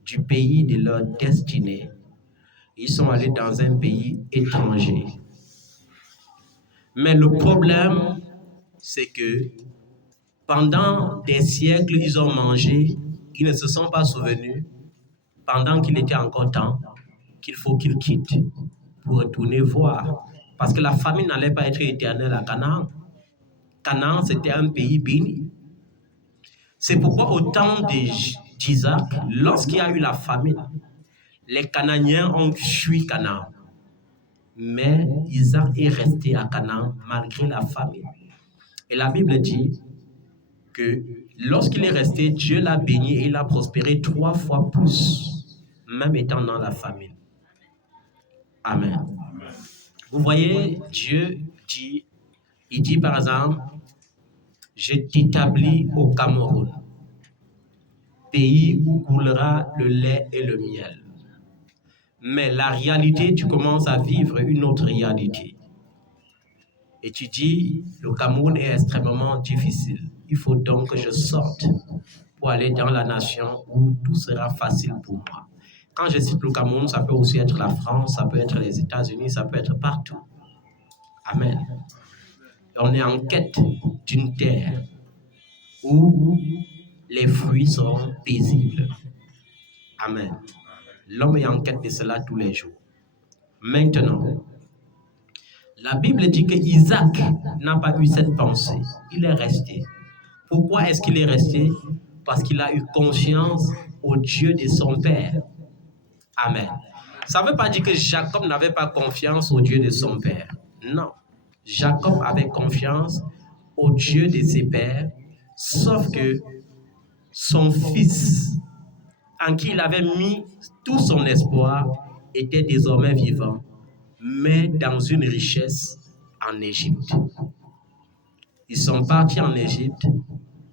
du pays de leur destinée. Ils sont allés dans un pays étranger. Mais le problème, c'est que pendant des siècles, ils ont mangé, ils ne se sont pas souvenus, pendant qu'il était encore temps, qu'il faut qu'ils quittent pour retourner voir. Parce que la famine n'allait pas être éternelle à Canaan. Canaan, c'était un pays béni. C'est pourquoi au temps d'Isaac, lorsqu'il y a eu la famine, les Cananéens ont fui Canaan. Mais Isaac est resté à Canaan malgré la famine. Et la Bible dit que lorsqu'il est resté, Dieu l'a béni et il a prospéré 3 fois plus, même étant dans la famine. Amen. Vous voyez, Dieu dit, il dit par exemple, je t'établis au Cameroun, pays où coulera le lait et le miel. Mais la réalité, tu commences à vivre une autre réalité. Et tu dis, le Cameroun est extrêmement difficile. Il faut donc que je sorte pour aller dans la nation où tout sera facile pour moi. Quand je cite le Cameroun, ça peut aussi être la France, ça peut être les États-Unis, ça peut être partout. Amen. On est en quête d'une terre où les fruits seront paisibles. Amen. L'homme est en quête de cela tous les jours. Maintenant, la Bible dit que Isaac n'a pas eu cette pensée. Il est resté. Pourquoi est-ce qu'il est resté? Parce qu'il a eu confiance au Dieu de son père. Amen. Ça ne veut pas dire que Jacob n'avait pas confiance au Dieu de son père. Non. Jacob avait confiance au Dieu de ses pères, sauf que son fils, en qui il avait mis tout son espoir, était désormais vivant, mais dans une richesse en Égypte. Ils sont partis en Égypte,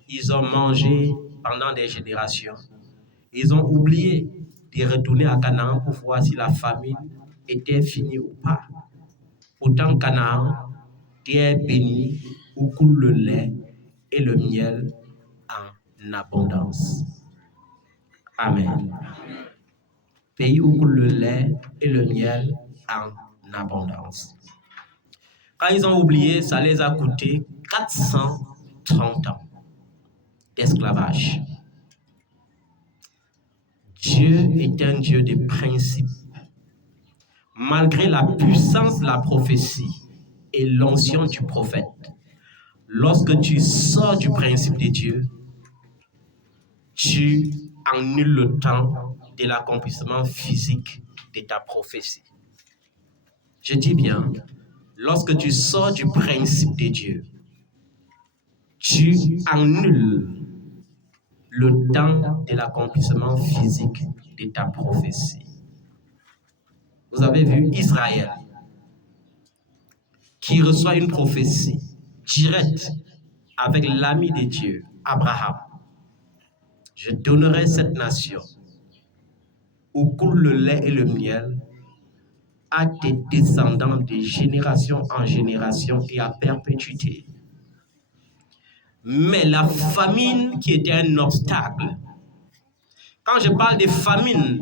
ils ont mangé pendant des générations. Ils ont oublié de retourner à Canaan pour voir si la famine était finie ou pas. Pourtant, Canaan, terre bénie où coule le lait et le miel en abondance. Amen. Pays où coule le lait et le miel en abondance. Quand ils ont oublié, ça les a coûté 430 ans d'esclavage. Dieu est un Dieu de principes. Malgré la puissance de la prophétie et l'onction du prophète, lorsque tu sors du principe de Dieu, tu annules le temps de l'accomplissement physique de ta prophétie. Je dis bien, lorsque tu sors du principe de Dieu, tu annules le temps de l'accomplissement physique de ta prophétie. Vous avez vu Israël qui reçoit une prophétie directe avec l'ami de Dieu, Abraham. Je donnerai cette nation où coule le lait et le miel à tes descendants de génération en génération et à perpétuité. Mais la famine qui était un obstacle, quand je parle de famine,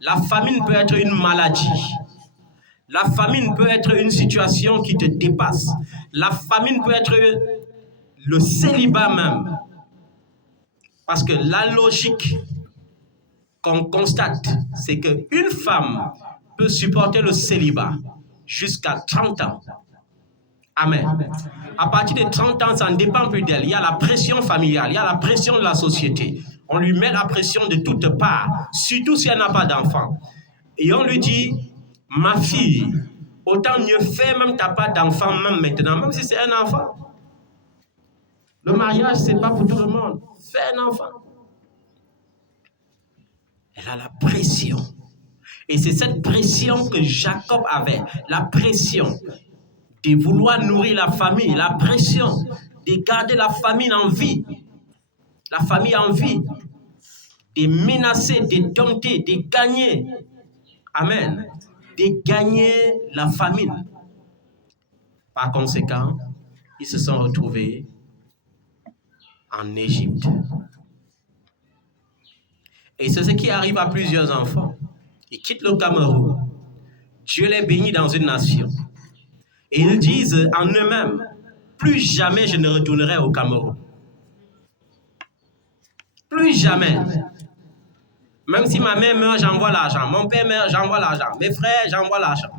la famine peut être une maladie. La famine peut être une situation qui te dépasse. La famine peut être le célibat même. Parce que la logique qu'on constate, c'est qu'une femme peut supporter le célibat jusqu'à 30 ans. Amen. À partir de 30 ans, ça ne dépend plus d'elle. Il y a la pression familiale, il y a la pression de la société. On lui met la pression de toutes parts, surtout si elle n'a pas d'enfant. Et on lui dit, ma fille, autant mieux faire, même tu n'as pas d'enfant, même maintenant, même si c'est un enfant. Le mariage, ce n'est pas pour tout le monde. Fais un enfant. Elle a la pression. Et c'est cette pression que Jacob avait, la pression de vouloir nourrir la famille, la pression de garder la famille en vie, de menacer, de dompter, de gagner. Amen. De gagner la famine. Par conséquent, ils se sont retrouvés en Égypte. Et c'est ce qui arrive à plusieurs enfants. Ils quittent le Cameroun. Dieu les bénit dans une nation. Et ils disent en eux-mêmes, plus jamais je ne retournerai au Cameroun. Plus jamais. Même si ma mère meurt, j'envoie l'argent. Mon père meurt, j'envoie l'argent. Mes frères, j'envoie l'argent.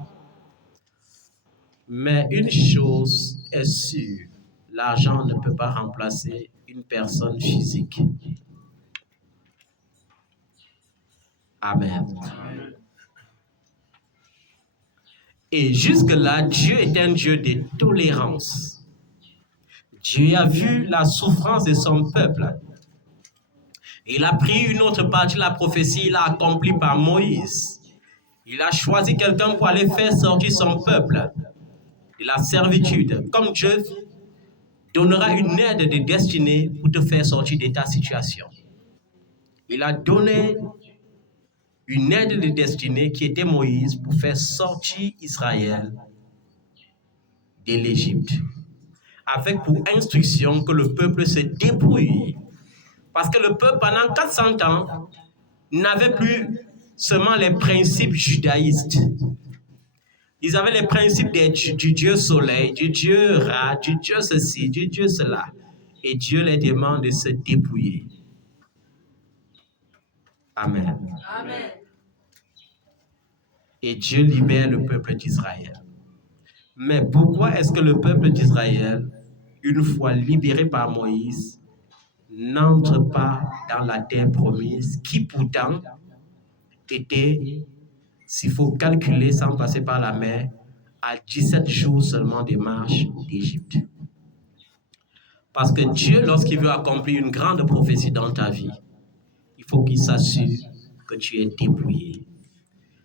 Mais une chose est sûre, l'argent ne peut pas remplacer une personne physique. Amen. Et jusque-là, Dieu est un Dieu de tolérance. Dieu a vu la souffrance de son peuple. Il a pris une autre partie de la prophétie, il l'a accomplie par Moïse. Il a choisi quelqu'un pour aller faire sortir son peuple de la servitude. Comme Dieu donnera une aide de destinée pour te faire sortir de ta situation. Il a donné une aide de destinée qui était Moïse pour faire sortir Israël de l'Égypte. Avec pour instruction que le peuple se débrouille. Parce que le peuple, pendant 400 ans, n'avait plus seulement les principes judaïstes. Ils avaient les principes du Dieu soleil, du Dieu Ra, du Dieu ceci, du Dieu cela. Et Dieu les demande de se dépouiller. Amen. Amen. Et Dieu libère le peuple d'Israël. Mais pourquoi est-ce que le peuple d'Israël, une fois libéré par Moïse, n'entre pas dans la terre promise, qui pourtant était, s'il faut calculer sans passer par la mer, à 17 jours seulement de marche d'Égypte? Parce que Dieu, lorsqu'il veut accomplir une grande prophétie dans ta vie, il faut qu'il s'assure que tu es dépouillé.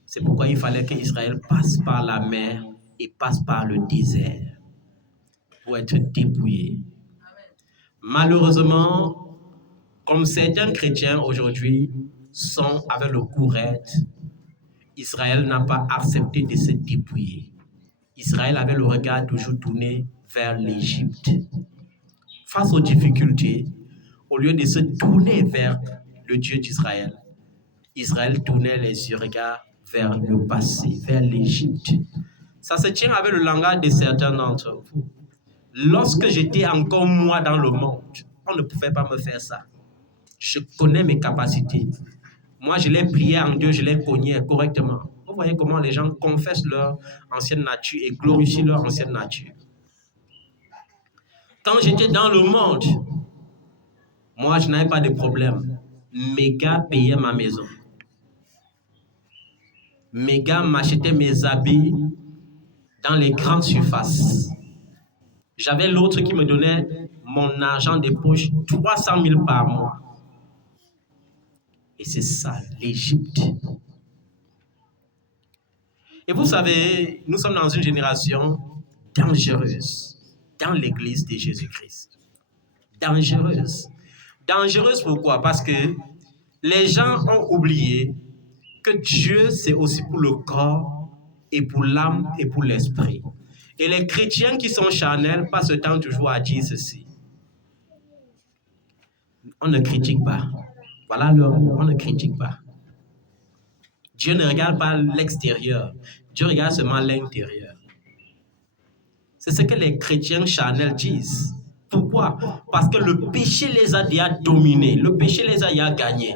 C'est pourquoi il fallait qu'Israël passe par la mer et passe par le désert pour être dépouillé. Malheureusement, comme certains chrétiens aujourd'hui sont avec le courette, Israël n'a pas accepté de se dépouiller. Israël avait le regard toujours tourné vers l'Égypte. Face aux difficultés, au lieu de se tourner vers le Dieu d'Israël, Israël tournait les regards vers le passé, vers l'Égypte. Ça se tient avec le langage de certains d'entre vous. Lorsque j'étais encore moi dans le monde, on ne pouvait pas me faire ça. Je connais mes capacités. Moi, je l'ai prié en Dieu, je l'ai cogné correctement. Vous voyez comment les gens confessent leur ancienne nature et glorifient leur ancienne nature. Quand j'étais dans le monde, moi, je n'avais pas de problème. Mes gars payaient ma maison. Mes gars m'achetaient mes habits dans les grandes surfaces. J'avais l'autre qui me donnait mon argent de poche, 300 000 par mois. Et c'est ça, l'Égypte. Et vous savez, nous sommes dans une génération dangereuse dans l'Église de Jésus-Christ. Dangereuse. Dangereuse pourquoi? Parce que les gens ont oublié que Dieu, c'est aussi pour le corps et pour l'âme et pour l'esprit. Et les chrétiens qui sont charnels passent le temps toujours à dire ceci. On ne critique pas. Voilà le mot, on ne critique pas. Dieu ne regarde pas l'extérieur. Dieu regarde seulement l'intérieur. C'est ce que les chrétiens charnels disent. Pourquoi? Parce que le péché les a déjà dominés. Le péché les a déjà gagnés.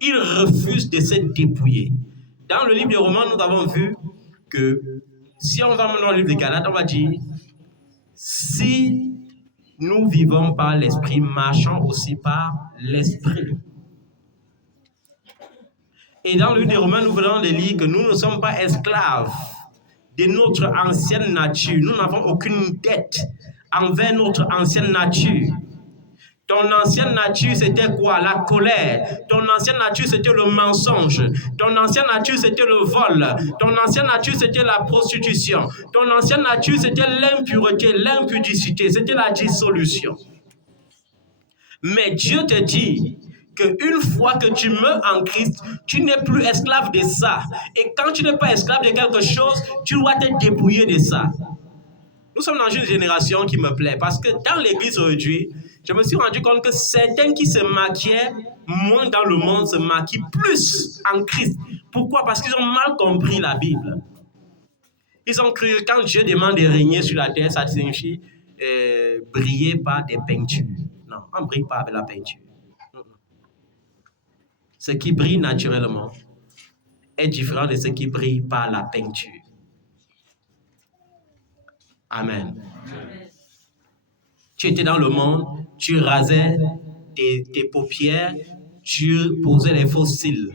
Ils refusent de se dépouiller. Dans le livre de Romains, nous avons vu que si on va maintenant au livre de Galates, on va dire si nous vivons par l'esprit, marchons aussi par l'esprit. Et dans le livre des Romains, nous venons de lire que nous ne sommes pas esclaves de notre ancienne nature. Nous n'avons aucune dette envers notre ancienne nature. Ton ancienne nature, c'était quoi? La colère. Ton ancienne nature, c'était le mensonge. Ton ancienne nature, c'était le vol. Ton ancienne nature, c'était la prostitution. Ton ancienne nature, c'était l'impureté, l'impudicité. C'était la dissolution. Mais Dieu te dit qu'une fois que tu meurs en Christ, tu n'es plus esclave de ça. Et quand tu n'es pas esclave de quelque chose, tu dois te dépouiller de ça. Nous sommes dans une génération qui me plaît parce que dans l'église aujourd'hui, je me suis rendu compte que certains qui se maquillaient moins dans le monde se maquillent plus en Christ. Pourquoi? Parce qu'ils ont mal compris la Bible. Ils ont cru que quand Dieu demande de régner sur la terre, ça signifie briller par des peintures. Non, on ne brille pas avec la peinture. Ce qui brille naturellement est différent de ce qui brille par la peinture. Amen. Tu étais dans le monde, tu rasais tes paupières, tu posais les faux cils.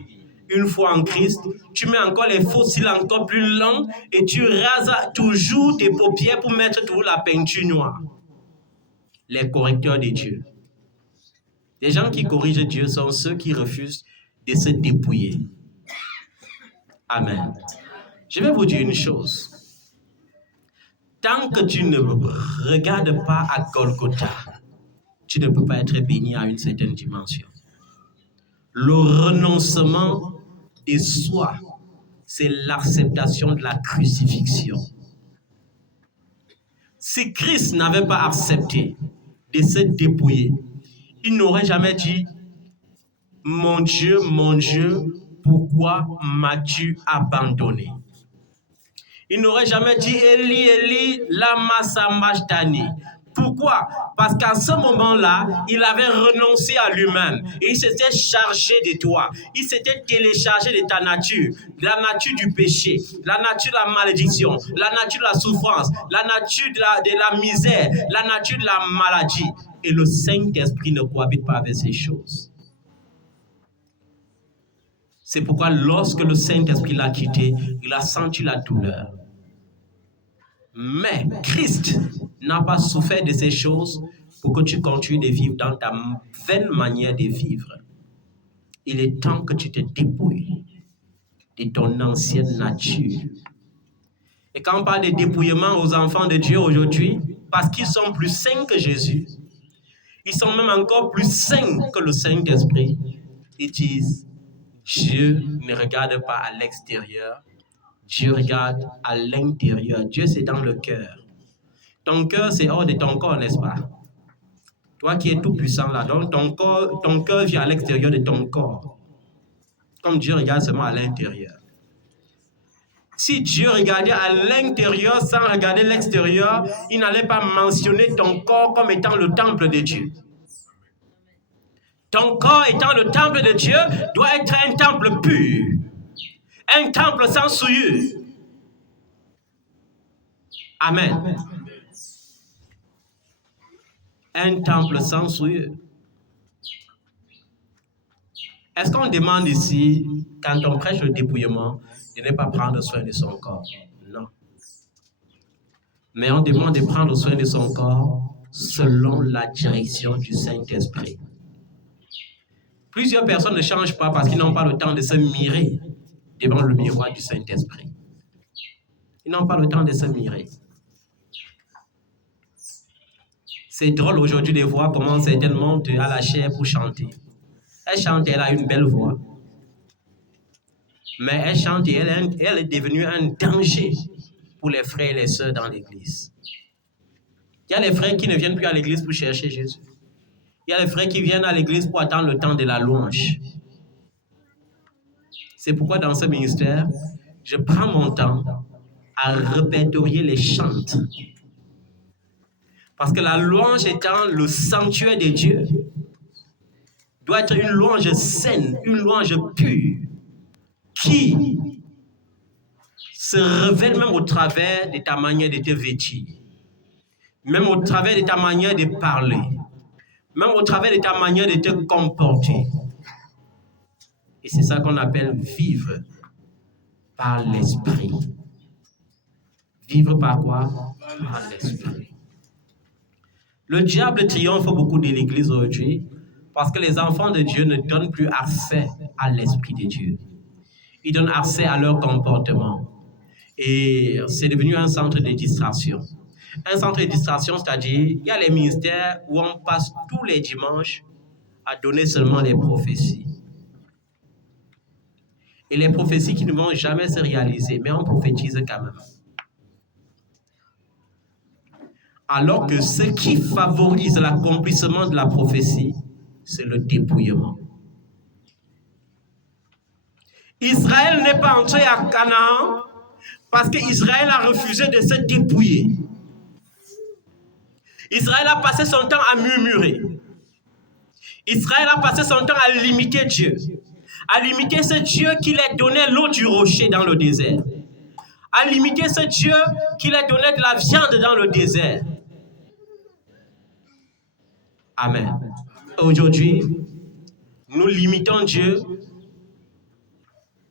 Une fois en Christ, tu mets encore les faux cils encore plus longs et tu rases toujours tes paupières pour mettre toujours la peinture noire. Les correcteurs de Dieu. Les gens qui corrigent Dieu sont ceux qui refusent de se dépouiller. Amen. Je vais vous dire une chose. Tant que tu ne regardes pas à Golgotha, tu ne peux pas être béni à une certaine dimension. Le renoncement de soi, c'est l'acceptation de la crucifixion. Si Christ n'avait pas accepté de se dépouiller, il n'aurait jamais dit « Mon Dieu, pourquoi m'as-tu abandonné ?» Il n'aurait jamais dit « Eli, Eli, lama sabachthani ». Pourquoi? Parce qu'à ce moment-là, il avait renoncé à lui-même. Et il s'était chargé de toi. Il s'était téléchargé de ta nature. La nature du péché, la nature de la malédiction, la nature de la souffrance, la nature de la misère, la nature de la maladie. Et le Saint-Esprit ne cohabite pas avec ces choses. C'est pourquoi lorsque le Saint-Esprit l'a quitté, il a senti la douleur. Mais Christ n'a pas souffert de ces choses pour que tu continues de vivre dans ta vaine manière de vivre. Il est temps que tu te dépouilles de ton ancienne nature. Et quand on parle de dépouillement aux enfants de Dieu aujourd'hui, parce qu'ils sont plus saints que Jésus, ils sont même encore plus saints que le Saint-Esprit, ils disent, Dieu ne regarde pas à l'extérieur, Dieu regarde à l'intérieur. Dieu, c'est dans le cœur. Ton cœur, c'est hors de ton corps, n'est-ce pas? Toi qui es tout puissant là, donc ton cœur vient à l'extérieur de ton corps. Comme Dieu regarde seulement à l'intérieur. Si Dieu regardait à l'intérieur sans regarder l'extérieur, il n'allait pas mentionner ton corps comme étant le temple de Dieu. Ton corps étant le temple de Dieu doit être un temple pur. Un temple sans souillure. Amen. Un temple sans souillure. Est-ce qu'on demande ici, quand on prêche le dépouillement, de ne pas prendre soin de son corps? Non. mais on demande de prendre soin de son corps selon la direction du Saint-Esprit. Plusieurs personnes ne changent pas parce qu'ils n'ont pas le temps de se mirer devant le miroir du Saint-Esprit. Ils n'ont pas le temps de se mirer. C'est drôle aujourd'hui de voir comment certaines montent à la chair pour chanter. Elle chante, elle a une belle voix. Mais elle chante et elle est devenue un danger pour les frères et les sœurs dans l'église. Il y a les frères qui ne viennent plus à l'église pour chercher Jésus. Il y a les frères qui viennent à l'église pour attendre le temps de la louange. C'est pourquoi dans ce ministère, je prends mon temps à répertorier les chants. Parce que la louange étant le sanctuaire de Dieu, doit être une louange saine, une louange pure, qui se révèle même au travers de ta manière de te vêtir, même au travers de ta manière de parler, même au travers de ta manière de te comporter. Et c'est ça qu'on appelle vivre par l'esprit. Vivre par quoi? Par l'esprit. Le diable triomphe beaucoup de l'Église aujourd'hui parce que les enfants de Dieu ne donnent plus accès à l'Esprit de Dieu. Ils donnent accès à leur comportement. Et c'est devenu un centre de distraction. Un centre de distraction, c'est-à-dire, il y a les ministères où on passe tous les dimanches à donner seulement les prophéties. Et les prophéties qui ne vont jamais se réaliser, mais on prophétise quand même. Alors que ce qui favorise l'accomplissement de la prophétie, c'est le dépouillement. Israël n'est pas entré à Canaan parce qu'Israël a refusé de se dépouiller. Israël a passé son temps à murmurer. Israël a passé son temps à limiter Dieu. À limiter ce Dieu qui leur donnait l'eau du rocher dans le désert. À limiter ce Dieu qui leur donnait de la viande dans le désert. Amen. Aujourd'hui, nous limitons Dieu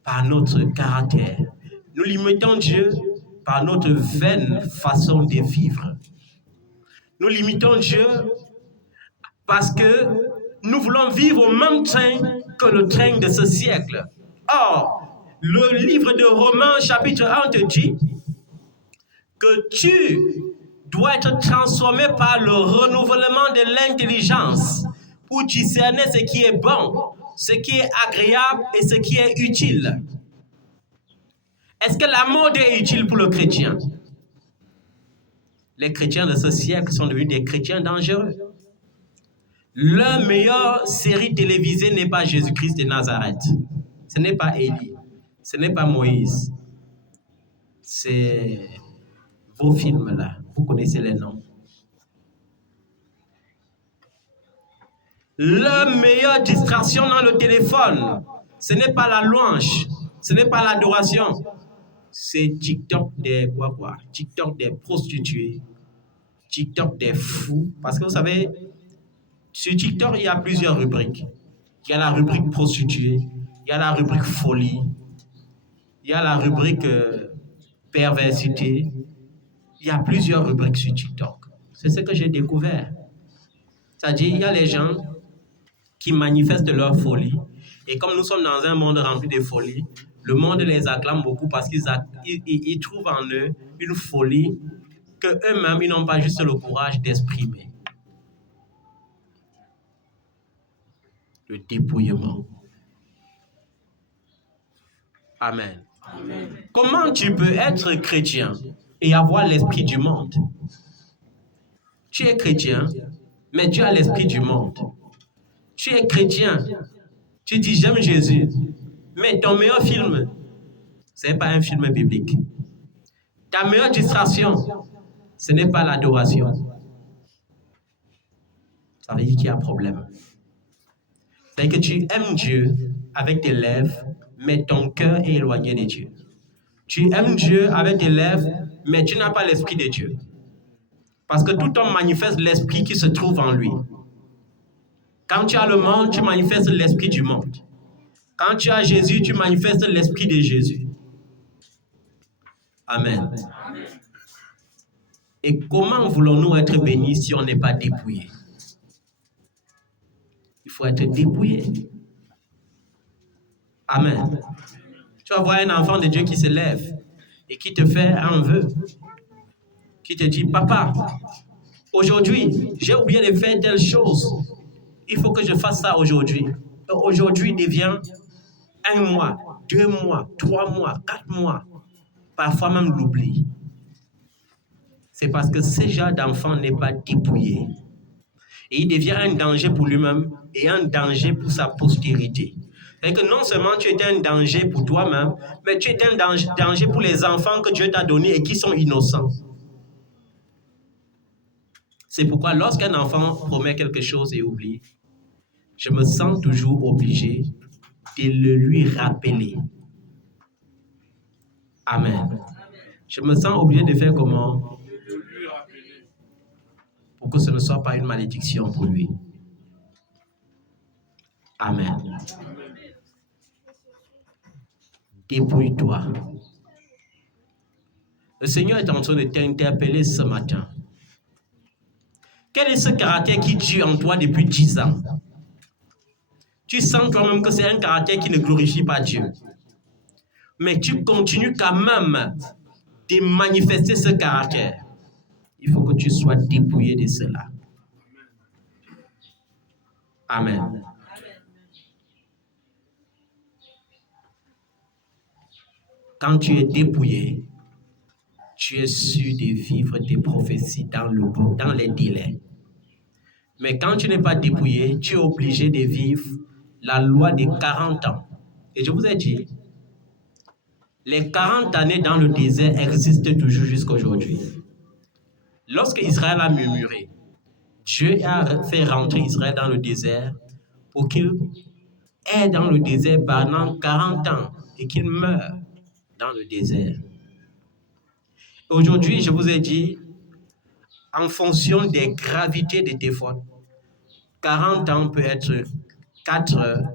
par notre caractère. Nous limitons Dieu par notre vaine façon de vivre. Nous limitons Dieu parce que nous voulons vivre au même train que le train de ce siècle. Or, le livre de Romains chapitre 1 te dit que tu dois être transformé par le renouvellement de l'intelligence pour discerner ce qui est bon, ce qui est agréable et ce qui est utile. Est-ce que la mode est utile pour le chrétien? Les chrétiens de ce siècle sont devenus des chrétiens dangereux. Leur meilleure série télévisée n'est pas Jésus-Christ de Nazareth. Ce n'est pas Élie. Ce n'est pas Moïse. C'est vos films-là. Vous connaissez les noms. Leur meilleure distraction dans le téléphone, ce n'est pas la louange, ce n'est pas l'adoration. C'est TikTok des quoi? TikTok des prostituées, TikTok des fous. Parce que vous savez, sur TikTok, il y a plusieurs rubriques. Il y a la rubrique prostituée, il y a la rubrique folie, il y a la rubrique perversité. Il y a plusieurs rubriques sur TikTok. C'est ce que j'ai découvert. C'est-à-dire, il y a les gens qui manifestent leur folie. Et comme nous sommes dans un monde rempli de folie, le monde les acclame beaucoup parce qu'ils trouvent en eux une folie qu'eux-mêmes, ils n'ont pas juste le courage d'exprimer. Le dépouillement. Amen. Amen. Comment tu peux être chrétien et avoir l'esprit du monde? Tu es chrétien, mais tu as l'esprit du monde. Tu es chrétien, tu dis j'aime Jésus, mais ton meilleur film, ce n'est pas un film biblique. Ta meilleure distraction, ce n'est pas l'adoration. Ça veut dire qu'il y a un problème. C'est que tu aimes Dieu avec tes lèvres, mais ton cœur est éloigné de Dieu. Tu aimes Dieu avec tes lèvres, mais tu n'as pas l'esprit de Dieu. Parce que tout homme manifeste l'esprit qui se trouve en lui. Quand tu as le monde, tu manifestes l'esprit du monde. Quand tu as Jésus, tu manifestes l'esprit de Jésus. Amen. Et comment voulons-nous être bénis si on n'est pas dépouillé? Il faut être dépouillé. Amen. Tu vas voir un enfant de Dieu qui se lève et qui te fait un vœu, qui te dit, papa, aujourd'hui, j'ai oublié de faire telle chose. Il faut que je fasse ça aujourd'hui. Aujourd'hui devient 1 mois, 2 mois, 3 mois, 4 mois. Parfois même l'oubli. C'est parce que ce genre d'enfant n'est pas dépouillé. Et il devient un danger pour lui-même et un danger pour sa postérité. Et que non seulement tu es un danger pour toi-même, mais tu es un danger pour les enfants que Dieu t'a donnés et qui sont innocents. C'est pourquoi lorsqu'un enfant promet quelque chose et oublie, je me sens toujours obligé de le lui rappeler. Amen. Je me sens obligé de faire comment? Pour que ce ne soit pas une malédiction pour lui. Amen. Dépouille-toi. Le Seigneur est en train de t'interpeller ce matin. Quel est ce caractère qui tue en toi depuis 10 ans? Tu sens toi-même que c'est un caractère qui ne glorifie pas Dieu. Mais tu continues quand même de manifester ce caractère. Il faut que tu sois dépouillé de cela. Amen. Quand tu es dépouillé, tu es sûr de vivre tes prophéties dans les délais. Mais quand tu n'es pas dépouillé, tu es obligé de vivre la loi des 40 ans. Et je vous ai dit, les 40 années dans le désert existent toujours jusqu'à aujourd'hui. Lorsque Israël a murmuré, Dieu a fait rentrer Israël dans le désert pour qu'il est dans le désert pendant 40 ans et qu'il meure dans le désert. Aujourd'hui, je vous ai dit, en fonction des gravités de tes fautes, 40 ans peut être 4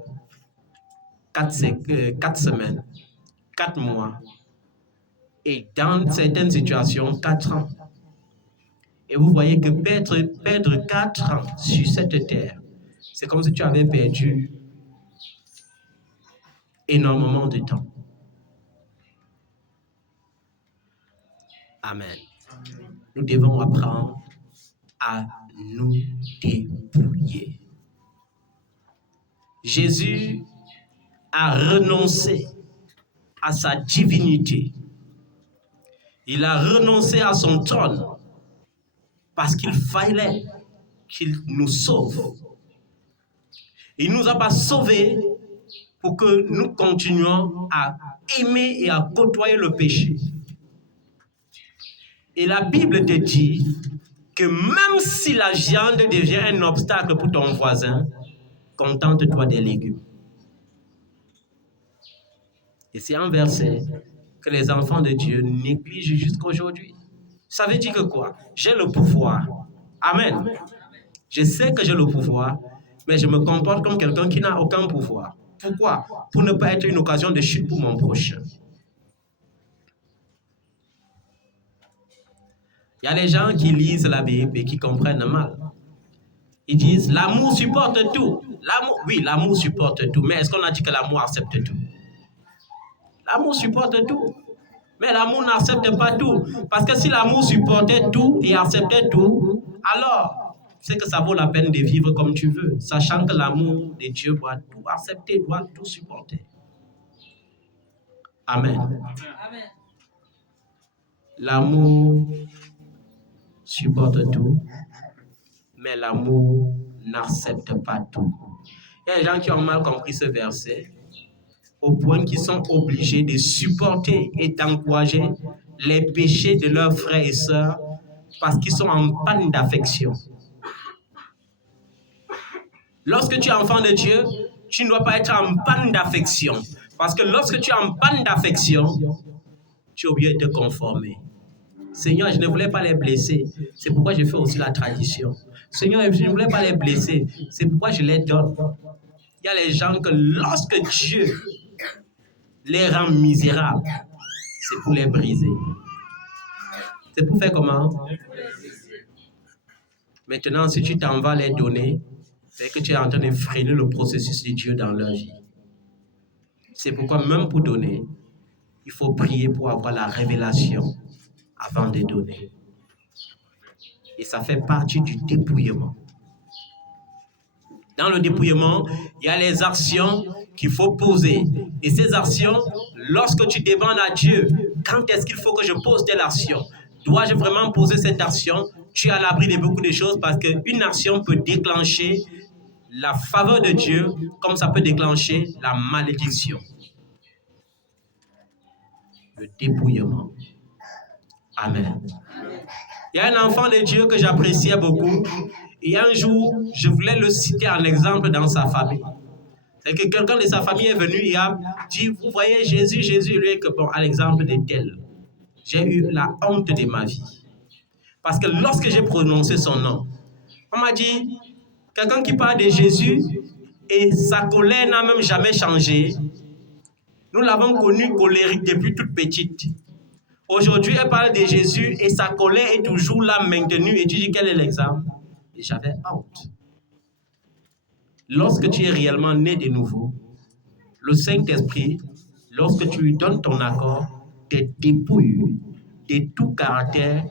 semaines, 4 mois, et dans certaines situations, 4 ans. Et vous voyez que perdre 4 ans sur cette terre, c'est comme si tu avais perdu énormément de temps. Amen. Nous devons apprendre à nous dépouiller. Jésus a renoncé à sa divinité. Il a renoncé à son trône parce qu'il fallait qu'il nous sauve. Il ne nous a pas sauvés pour que nous continuions à aimer et à côtoyer le péché. Et la Bible te dit que même si la viande devient un obstacle pour ton voisin, contente-toi des légumes. Et c'est un verset que les enfants de Dieu négligent jusqu'à aujourd'hui. Ça veut dire que quoi? J'ai le pouvoir. Amen. Je sais que j'ai le pouvoir, mais je me comporte comme quelqu'un qui n'a aucun pouvoir. Pourquoi? Pour ne pas être une occasion de chute pour mon prochain. Il y a les gens qui lisent la Bible et qui comprennent mal. Ils disent, l'amour supporte tout. Oui, l'amour supporte tout. Mais est-ce qu'on a dit que l'amour accepte tout? L'amour supporte tout. Mais l'amour n'accepte pas tout. Parce que si l'amour supportait tout et acceptait tout, alors c'est que ça vaut la peine de vivre comme tu veux, sachant que l'amour de Dieu doit tout accepter, doit tout supporter. Amen. Amen. L'amour supporte tout, mais l'amour n'accepte pas tout. Il y a des gens qui ont mal compris ce verset, au point qu'ils sont obligés de supporter et d'encourager les péchés de leurs frères et sœurs parce qu'ils sont en panne d'affection. Lorsque tu es enfant de Dieu, tu ne dois pas être en panne d'affection. Parce que lorsque tu es en panne d'affection, tu es obligé de te conformer. Seigneur, je ne voulais pas les blesser. C'est pourquoi je fais aussi la tradition. Seigneur, je ne voulais pas les blesser. C'est pourquoi je les donne. Il y a les gens que lorsque Dieu les rend misérables, c'est pour les briser. C'est pour faire comment? Maintenant, si tu t'en vas les donner, c'est que tu es en train de freiner le processus de Dieu dans leur vie. C'est pourquoi même pour donner, il faut prier pour avoir la révélation avant de donner. Et ça fait partie du dépouillement. Dans le dépouillement, il y a les actions qu'il faut poser. Et ces actions, lorsque tu demandes à Dieu, quand est-ce qu'il faut que je pose telle action? Dois-je vraiment poser cette action? Tu es à l'abri de beaucoup de choses parce qu'une action peut déclencher la faveur de Dieu comme ça peut déclencher la malédiction. Le dépouillement. Amen. Il y a un enfant de Dieu que j'appréciais beaucoup. Et un jour, je voulais le citer en exemple dans sa famille. C'est que quelqu'un de sa famille est venu et a dit, vous voyez Jésus, lui est que bon, à l'exemple de tel. J'ai eu la honte de ma vie. Parce que lorsque j'ai prononcé son nom, on m'a dit, quelqu'un qui parle de Jésus et sa colère n'a même jamais changé. Nous l'avons connu colérique depuis toute petite. Aujourd'hui, elle parle de Jésus et sa colère est toujours là maintenue. Et tu dis quel est l'exemple? Et j'avais honte. Lorsque tu es réellement né de nouveau, le Saint-Esprit, lorsque tu lui donnes ton accord, te dépouille de tout caractère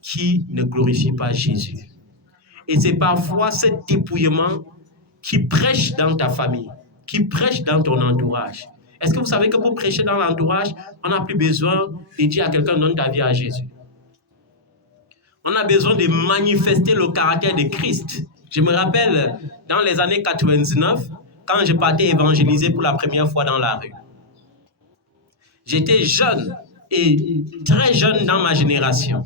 qui ne glorifie pas Jésus. Et c'est parfois ce dépouillement qui prêche dans ta famille, qui prêche dans ton entourage. Est-ce que vous savez que pour prêcher dans l'entourage, on n'a plus besoin de dire à quelqu'un donne ta vie à Jésus. On a besoin de manifester le caractère de Christ. Je me rappelle, dans les années 99, quand je partais évangéliser pour la première fois dans la rue. J'étais jeune et très jeune dans ma génération.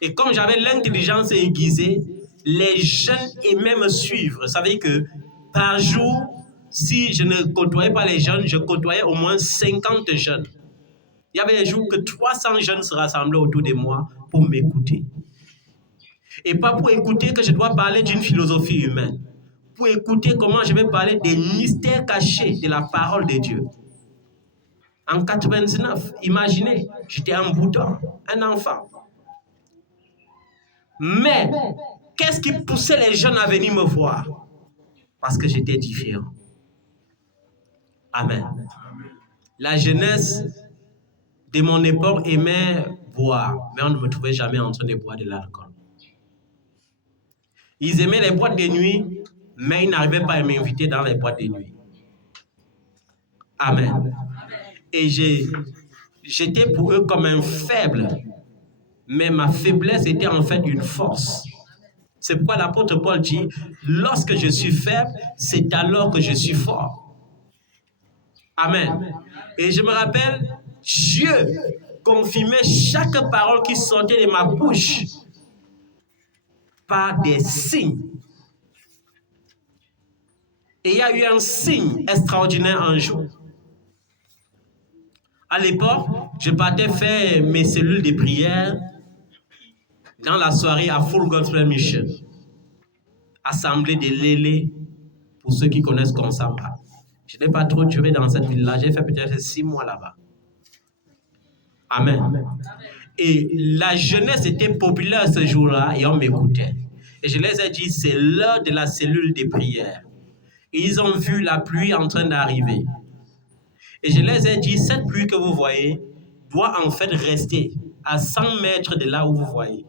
Et comme j'avais l'intelligence aiguisée, les jeunes aimaient me suivre. Vous savez que par jour, si je ne côtoyais pas les jeunes, je côtoyais au moins 50 jeunes. Il y avait des jours que 300 jeunes se rassemblaient autour de moi pour m'écouter. Et pas pour écouter que je dois parler d'une philosophie humaine. Pour écouter comment je vais parler des mystères cachés de la parole de Dieu. En 99, imaginez, j'étais un bouton, un enfant. Mais, qu'est-ce qui poussait les jeunes à venir me voir? Parce que j'étais différent. Amen. La jeunesse de mon époque aimait boire, mais on ne me trouvait jamais en train de boire de l'alcool. Ils aimaient les boîtes de nuit, mais ils n'arrivaient pas à m'inviter dans les boîtes de nuit. Amen. Et j'étais pour eux comme un faible, mais ma faiblesse était en fait une force. C'est pourquoi l'apôtre Paul dit, lorsque je suis faible, c'est alors que je suis fort. Amen. Et je me rappelle, Dieu confirmait chaque parole qui sortait de ma bouche par des signes. Et il y a eu un signe extraordinaire un jour. À l'époque, je partais faire mes cellules de prière dans la soirée à Full Gospel Mission. Assemblée de Lélé, pour ceux qui connaissent Consamba. Je n'ai pas trop duré dans cette ville-là, j'ai fait peut-être 6 mois là-bas. Amen. Et la jeunesse était populaire ce jour-là et on m'écoutait. Et je les ai dit, c'est l'heure de la cellule de prière. Et ils ont vu la pluie en train d'arriver. Et je les ai dit, cette pluie que vous voyez doit en fait rester à 100 mètres de là où vous voyez.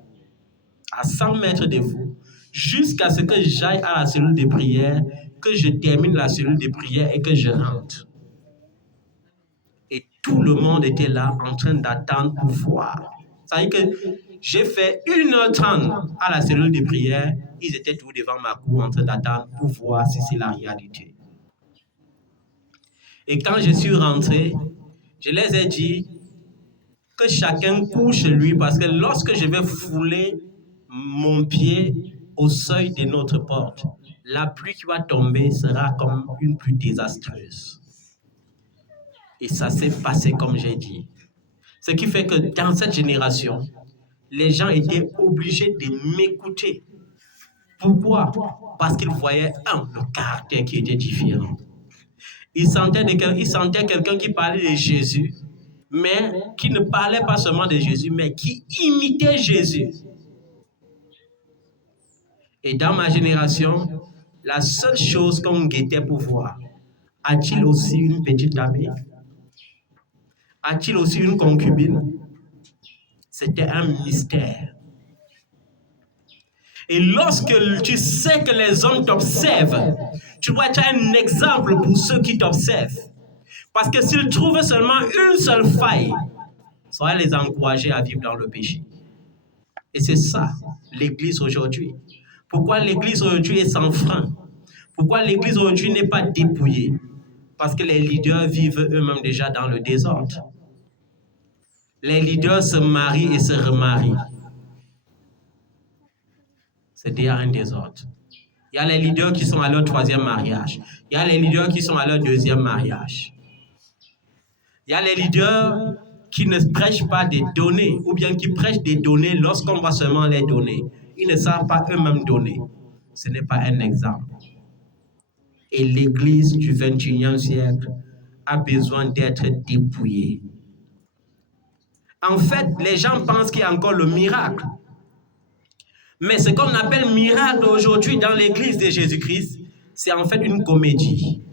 À 100 mètres de vous. Jusqu'à ce que j'aille à la cellule de prière, que je termine la cellule de prière et que je rentre. Et tout le monde était là en train d'attendre pour voir. Ça veut dire que j'ai fait 1h30 à la cellule de prière. Ils étaient tous devant ma cour en train d'attendre pour voir si c'est la réalité. Et quand je suis rentré, je les ai dit que chacun court chez lui parce que lorsque je vais fouler mon pied au seuil de notre porte, la pluie qui va tomber sera comme une pluie désastreuse. Et ça s'est passé comme j'ai dit. Ce qui fait que dans cette génération, les gens étaient obligés de m'écouter. Pourquoi? Parce qu'ils voyaient, le caractère qui était différent. Ils sentaient quelqu'un qui parlait de Jésus mais qui ne parlaient pas seulement de Jésus, mais qui imitaient Jésus. Et dans ma génération, la seule chose qu'on guettait pour voir, a-t-il aussi une petite amie? A-t-il aussi une concubine? C'était un mystère. Et lorsque tu sais que les hommes t'observent, tu dois être un exemple pour ceux qui t'observent. Parce que s'ils trouvent seulement une seule faille, ça va les encourager à vivre dans le péché. Et c'est ça, l'Église aujourd'hui. Pourquoi l'Église aujourd'hui est sans frein? Pourquoi l'Église aujourd'hui n'est pas dépouillée? Parce que les leaders vivent eux-mêmes déjà dans le désordre. Les leaders se marient et se remarient. C'est déjà un désordre. Il y a les leaders qui sont à leur 3e mariage. Il y a les leaders qui sont à leur 2e mariage. Il y a les leaders qui ne prêchent pas des données ou bien qui prêchent des données lorsqu'on va seulement les donner. Ils ne savent pas eux-mêmes donner. Ce n'est pas un exemple. Et l'Église du 21e siècle a besoin d'être dépouillée. En fait, les gens pensent qu'il y a encore le miracle. Mais ce qu'on appelle miracle aujourd'hui dans l'Église de Jésus-Christ, c'est en fait une comédie.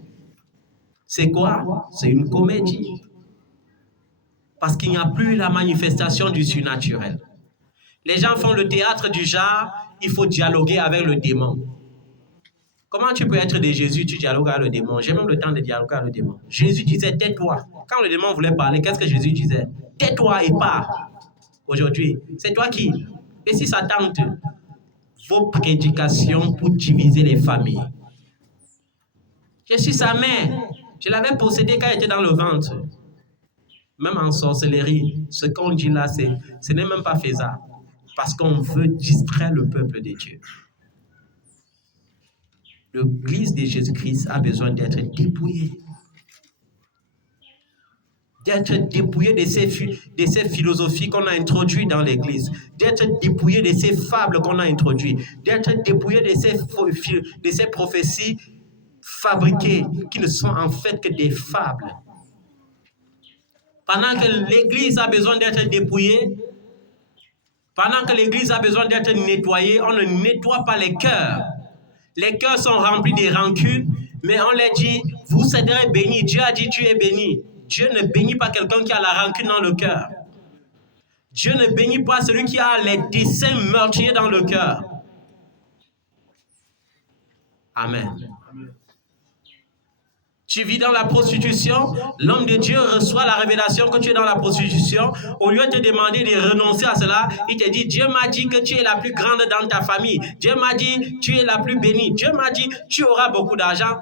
C'est quoi? C'est une comédie. Parce qu'il n'y a plus la manifestation du surnaturel. Les gens font le théâtre du genre, il faut dialoguer avec le démon. Comment tu peux être de Jésus, tu dialogues avec le démon? J'ai même le temps de dialoguer avec le démon. Jésus disait, tais-toi. Quand le démon voulait parler, qu'est-ce que Jésus disait? Tais-toi et pars. Aujourd'hui, c'est toi qui? Et si ça tente vos prédications pour diviser les familles? Je suis sa mère. Je l'avais possédée quand elle était dans le ventre. Même en sorcellerie, ce qu'on dit là, ce n'est même pas faisable. Parce qu'on veut distraire le peuple de Dieu. L'Église de Jésus-Christ a besoin d'être dépouillée. D'être dépouillée de ces philosophies qu'on a introduites dans l'Église. D'être dépouillée de ces fables qu'on a introduites. D'être dépouillée de ces prophéties fabriquées qui ne sont en fait que des fables. Pendant que l'Église a besoin d'être dépouillée, pendant que l'Église a besoin d'être nettoyée, on ne nettoie pas les cœurs. Les cœurs sont remplis de rancunes, mais on leur dit, vous serez bénis. Dieu a dit, tu es béni. Dieu ne bénit pas quelqu'un qui a la rancune dans le cœur. Dieu ne bénit pas celui qui a les desseins meurtriers dans le cœur. Amen. Tu vis dans la prostitution, l'homme de Dieu reçoit la révélation que tu es dans la prostitution. Au lieu de te demander de renoncer à cela, il te dit, Dieu m'a dit que tu es la plus grande dans ta famille. Dieu m'a dit, tu es la plus bénie. Dieu m'a dit, tu auras beaucoup d'argent.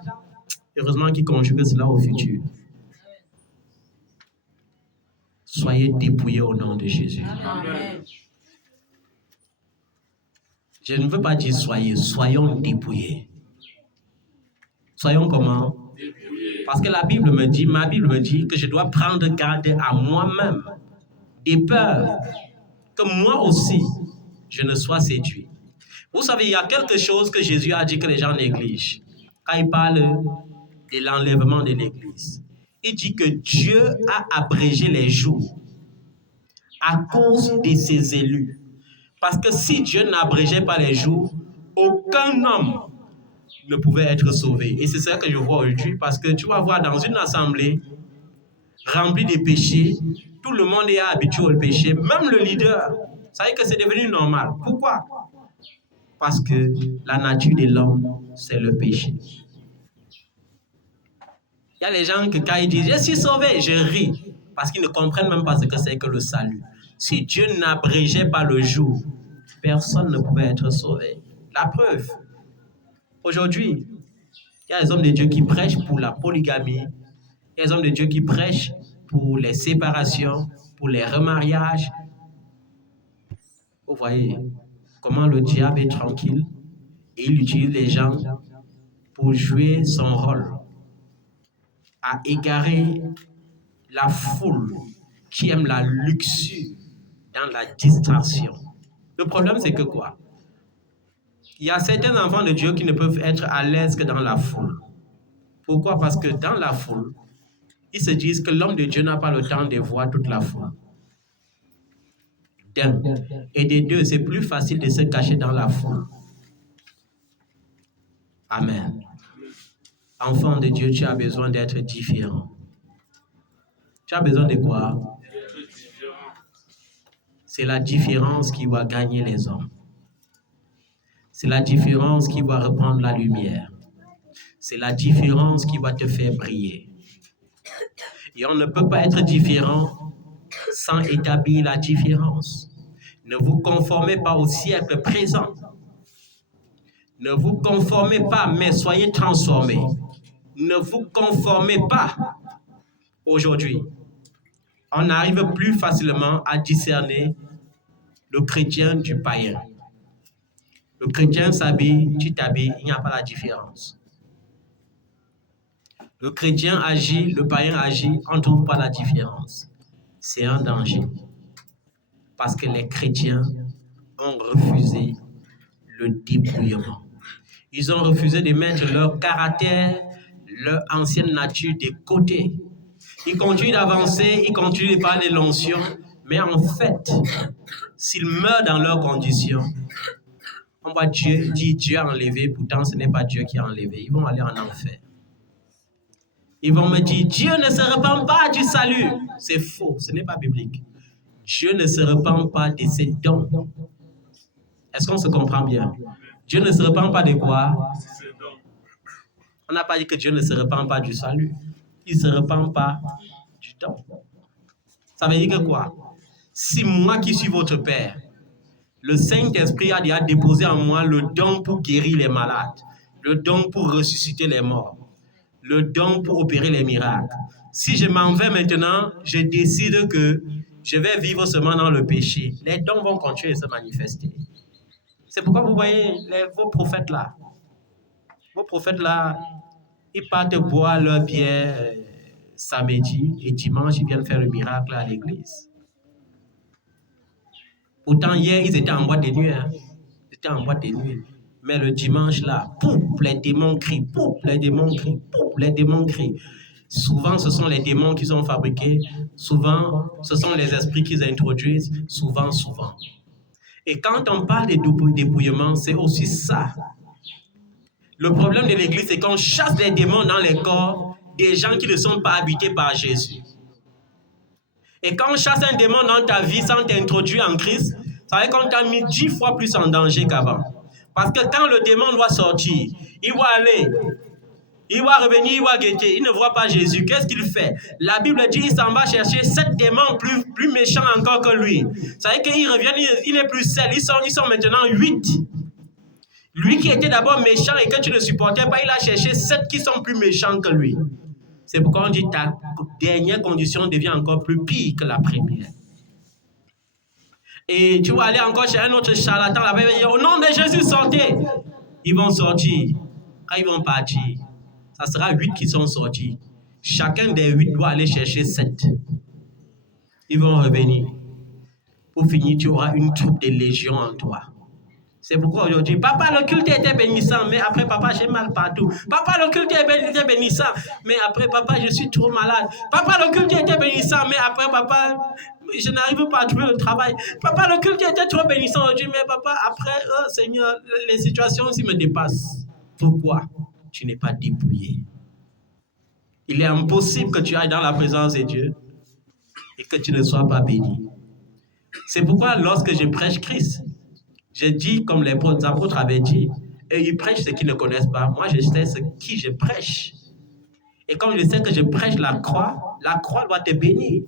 Heureusement qu'il conjugue cela au futur. Soyez dépouillés au nom de Jésus. Amen. Je ne veux pas dire soyons dépouillés. Soyons comment? Parce que la Bible me dit, ma Bible me dit que je dois prendre garde à moi-même des peurs, que moi aussi, je ne sois séduit. Vous savez, il y a quelque chose que Jésus a dit que les gens négligent. Quand il parle de l'enlèvement de l'Église, il dit que Dieu a abrégé les jours à cause de ses élus. Parce que si Dieu n'abrégeait pas les jours, aucun homme ne pouvait être sauvé. Et c'est ça que je vois aujourd'hui, parce que tu vas voir dans une assemblée remplie de péchés, tout le monde est habitué au péché, même le leader. Ça veut dire que c'est devenu normal. Pourquoi? Parce que la nature de l'homme, c'est le péché. Il y a les gens que quand ils disent « je suis sauvé », je ris, parce qu'ils ne comprennent même pas ce que c'est que le salut. Si Dieu n'abrégeait pas le jour, personne ne pouvait être sauvé. La preuve, aujourd'hui, il y a des hommes de Dieu qui prêchent pour la polygamie, il y a des hommes de Dieu qui prêchent pour les séparations, pour les remariages. Vous voyez comment le diable est tranquille et il utilise les gens pour jouer son rôle, à égarer la foule qui aime la luxure dans la distraction. Le problème, c'est que quoi? Il y a certains enfants de Dieu qui ne peuvent être à l'aise que dans la foule. Pourquoi? Parce que dans la foule, ils se disent que l'homme de Dieu n'a pas le temps de voir toute la foi. D'un. Et des deux, c'est plus facile de se cacher dans la foi. Amen. Enfant de Dieu, tu as besoin d'être différent. Tu as besoin de quoi? C'est la différence qui va gagner les hommes. C'est la différence qui va reprendre la lumière. C'est la différence qui va te faire briller. Et on ne peut pas être différent sans établir la différence. Ne vous conformez pas au siècle présent. Ne vous conformez pas, mais soyez transformés. Ne vous conformez pas. Aujourd'hui, on arrive plus facilement à discerner le chrétien du païen. Le chrétien s'habille, tu t'habilles, il n'y a pas la différence. Le chrétien agit, le païen agit, on ne trouve pas la différence. C'est un danger. Parce que les chrétiens ont refusé le dépouillement. Ils ont refusé de mettre leur caractère, leur ancienne nature de côté. Ils continuent d'avancer, ils continuent de parler de l'onction, mais en fait, s'ils meurent dans leurs conditions, on va dire Dieu a enlevé, pourtant ce n'est pas Dieu qui a enlevé. Ils vont aller en enfer. Ils vont me dire, Dieu ne se repent pas du salut. C'est faux, ce n'est pas biblique. Dieu ne se repent pas de ses dons. Est-ce qu'on se comprend bien? Dieu ne se repent pas de quoi? On n'a pas dit que Dieu ne se repent pas du salut. Il ne se repent pas du don. Ça veut dire que quoi? Si moi qui suis votre Père, le Saint-Esprit a déjà déposé en moi le don pour guérir les malades, le don pour ressusciter les morts, le don pour opérer les miracles. Si je m'en vais maintenant, je décide que je vais vivre seulement dans le péché. Les dons vont continuer à se manifester. C'est pourquoi vous voyez vos prophètes-là. Vos prophètes-là, ils partent boire leur bière samedi et dimanche, ils viennent faire le miracle à l'église. Pourtant, hier, ils étaient en boîte de nuit. Hein. Ils étaient en boîte de nuit. Mais le dimanche, là, pouf, les démons crient, pouf, les démons crient, pouf, les démons crient. Souvent, ce sont les démons qu'ils ont fabriqués. Souvent, ce sont les esprits qu'ils introduisent. Souvent. Et quand on parle de dépouillement, c'est aussi ça. Le problème de l'église, c'est qu'on chasse les démons dans les corps des gens qui ne sont pas habités par Jésus. Et quand on chasse un démon dans ta vie sans t'introduire en Christ, ça veut dire qu'on t'a mis 10 fois plus en danger qu'avant. Parce que quand le démon doit sortir, il va aller, il va revenir, il va guetter, il ne voit pas Jésus. Qu'est-ce qu'il fait? La Bible dit qu'il s'en va chercher 7 démons plus méchants encore que lui. Ça veut dire qu'il revient, il est plus seul. Ils sont maintenant 8. Lui qui était d'abord méchant et que tu ne supportais pas, il a cherché 7 qui sont plus méchants que lui. C'est pourquoi on dit ta dernière condition devient encore plus pire que la première. Et tu vas aller encore chez un autre charlatan, la Bible dit, au nom de Jésus, sortez. Ils vont sortir. Quand ils vont partir, ça sera 8 qui sont sortis. Chacun des 8 doit aller chercher 7. Ils vont revenir. Pour finir, tu auras une troupe de légions en toi. C'est pourquoi aujourd'hui, papa, le culte était bénissant, mais après, papa, j'ai mal partout. Papa, le culte était bénissant, mais après, papa, je suis trop malade. Papa, le culte était bénissant, mais après, papa, je n'arrive pas à trouver le travail. Papa, le culte était trop bénissant aujourd'hui, mais papa, après, oh Seigneur, les situations aussi me dépassent. Pourquoi tu n'es pas dépouillé? Il est impossible que tu ailles dans la présence de Dieu et que tu ne sois pas béni. C'est pourquoi lorsque je prêche Christ, je dis comme les apôtres avaient dit, et ils prêchent ce qu'ils ne connaissent pas. Moi, je sais ce qui je prêche. Et comme je sais que je prêche la croix doit te bénir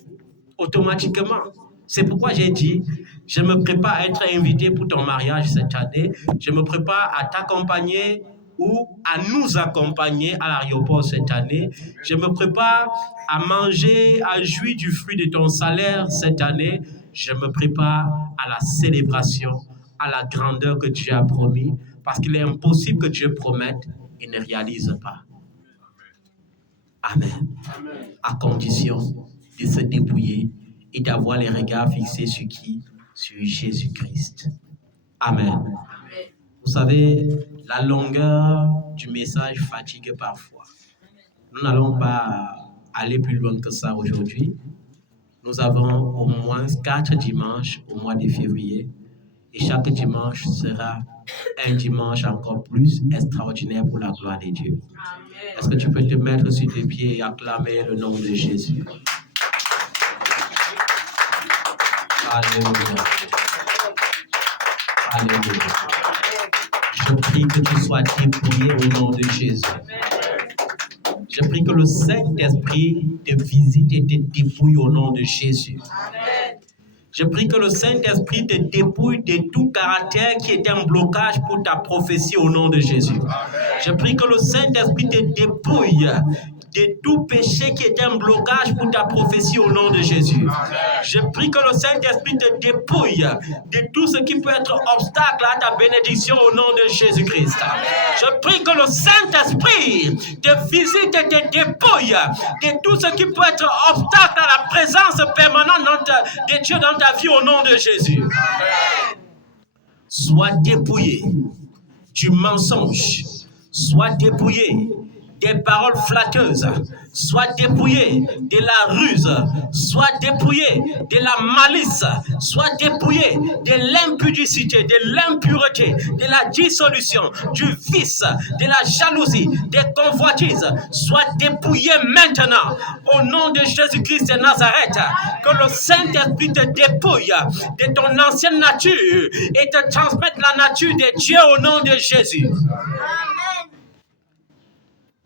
automatiquement. C'est pourquoi j'ai dit, je me prépare à être invité pour ton mariage cette année. Je me prépare à t'accompagner ou à nous accompagner à l'aéroport cette année. Je me prépare à manger, à jouir du fruit de ton salaire cette année. Je me prépare à la célébration, à la grandeur que Dieu a promis, parce qu'il est impossible que Dieu promette et ne réalise pas. Amen. À condition de se dépouiller et d'avoir les regards fixés sur qui? Sur Jésus-Christ. Amen. Vous savez, la longueur du message fatigue parfois. Nous n'allons pas aller plus loin que ça aujourd'hui. Nous avons au moins 4 dimanches au mois de février et chaque dimanche sera un dimanche encore plus extraordinaire pour la gloire de Dieu. Est-ce que tu peux te mettre sur tes pieds et acclamer le nom de Jésus? Alléluia. Alléluia. Je prie que tu sois dépouillé au nom de Jésus. Je prie que le Saint-Esprit te visite et te dépouille au nom de Jésus. Je prie que le Saint-Esprit te dépouille de tout caractère qui est un blocage pour ta prophétie au nom de Jésus. Je prie que le Saint-Esprit te dépouille de tout péché qui est un blocage pour ta prophétie au nom de Jésus. Je prie que le Saint-Esprit te dépouille de tout ce qui peut être obstacle à ta bénédiction au nom de Jésus-Christ. Je prie que le Saint-Esprit te visite et te dépouille de tout ce qui peut être obstacle à la présence permanente de Dieu dans ta vie au nom de Jésus. Sois dépouillé du mensonge, sois dépouillé des paroles flatteuses, sois dépouillé de la ruse, sois dépouillé de la malice, sois dépouillé de l'impudicité, de l'impureté, de la dissolution, du vice, de la jalousie, des convoitises, sois dépouillé maintenant au nom de Jésus-Christ de Nazareth. Que le Saint-Esprit te dépouille de ton ancienne nature et te transmette la nature de Dieu au nom de Jésus.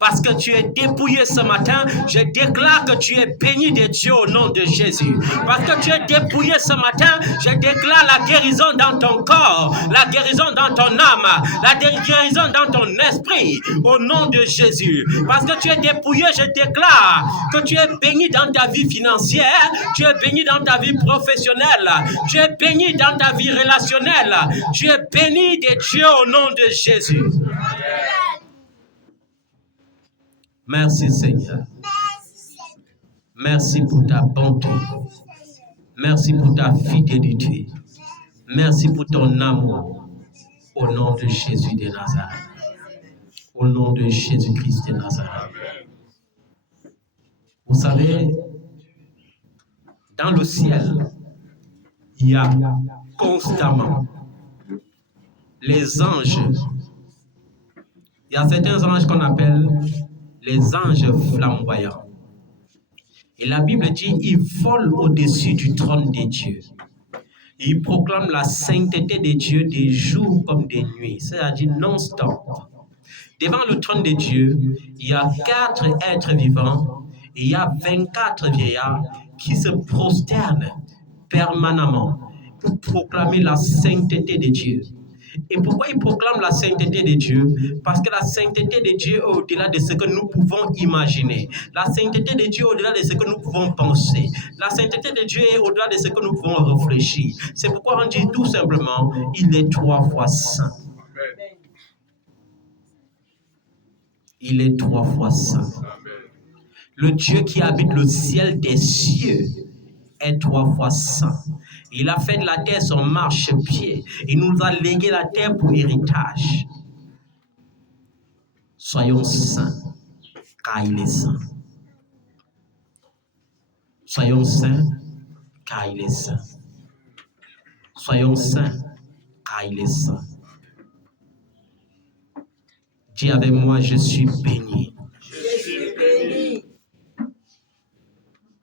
Parce que tu es dépouillé ce matin, je déclare que tu es béni de Dieu au nom de Jésus. Parce que tu es dépouillé ce matin, je déclare la guérison dans ton corps, la guérison dans ton âme, la guérison dans ton esprit au nom de Jésus. Parce que tu es dépouillé, je déclare que tu es béni dans ta vie financière, tu es béni dans ta vie professionnelle, tu es béni dans ta vie relationnelle, tu es béni de Dieu au nom de Jésus. Merci Seigneur. Merci pour ta bonté. Merci pour ta fidélité. Merci pour ton amour. Au nom de Jésus de Nazareth. Au nom de Jésus-Christ de Nazareth. Vous savez, dans le ciel, il y a constamment les anges. Il y a certains anges qu'on appelle les anges flamboyants. Et la Bible dit, ils volent au-dessus du trône de Dieu. Ils proclament la sainteté de Dieu des jours comme des nuits, c'est-à-dire non-stop. Devant le trône de Dieu, il y a 4 êtres vivants et il y a 24 vieillards qui se prosternent permanemment pour proclamer la sainteté de Dieu. Et pourquoi ils proclament la sainteté de Dieu? Parce que la sainteté de Dieu est au-delà de ce que nous pouvons imaginer. La sainteté de Dieu est au-delà de ce que nous pouvons penser. La sainteté de Dieu est au-delà de ce que nous pouvons réfléchir. C'est pourquoi on dit tout simplement, il est 3 fois saint. Il est 3 fois saint. Le Dieu qui habite le ciel des cieux est 3 fois saint. Il a fait de la terre son marchepied. Il nous a légué la terre pour héritage. Soyons saints, car il est saint. Soyons saints, car il est saint. Soyons saints, car il est saint. Dis avec moi, je suis béni.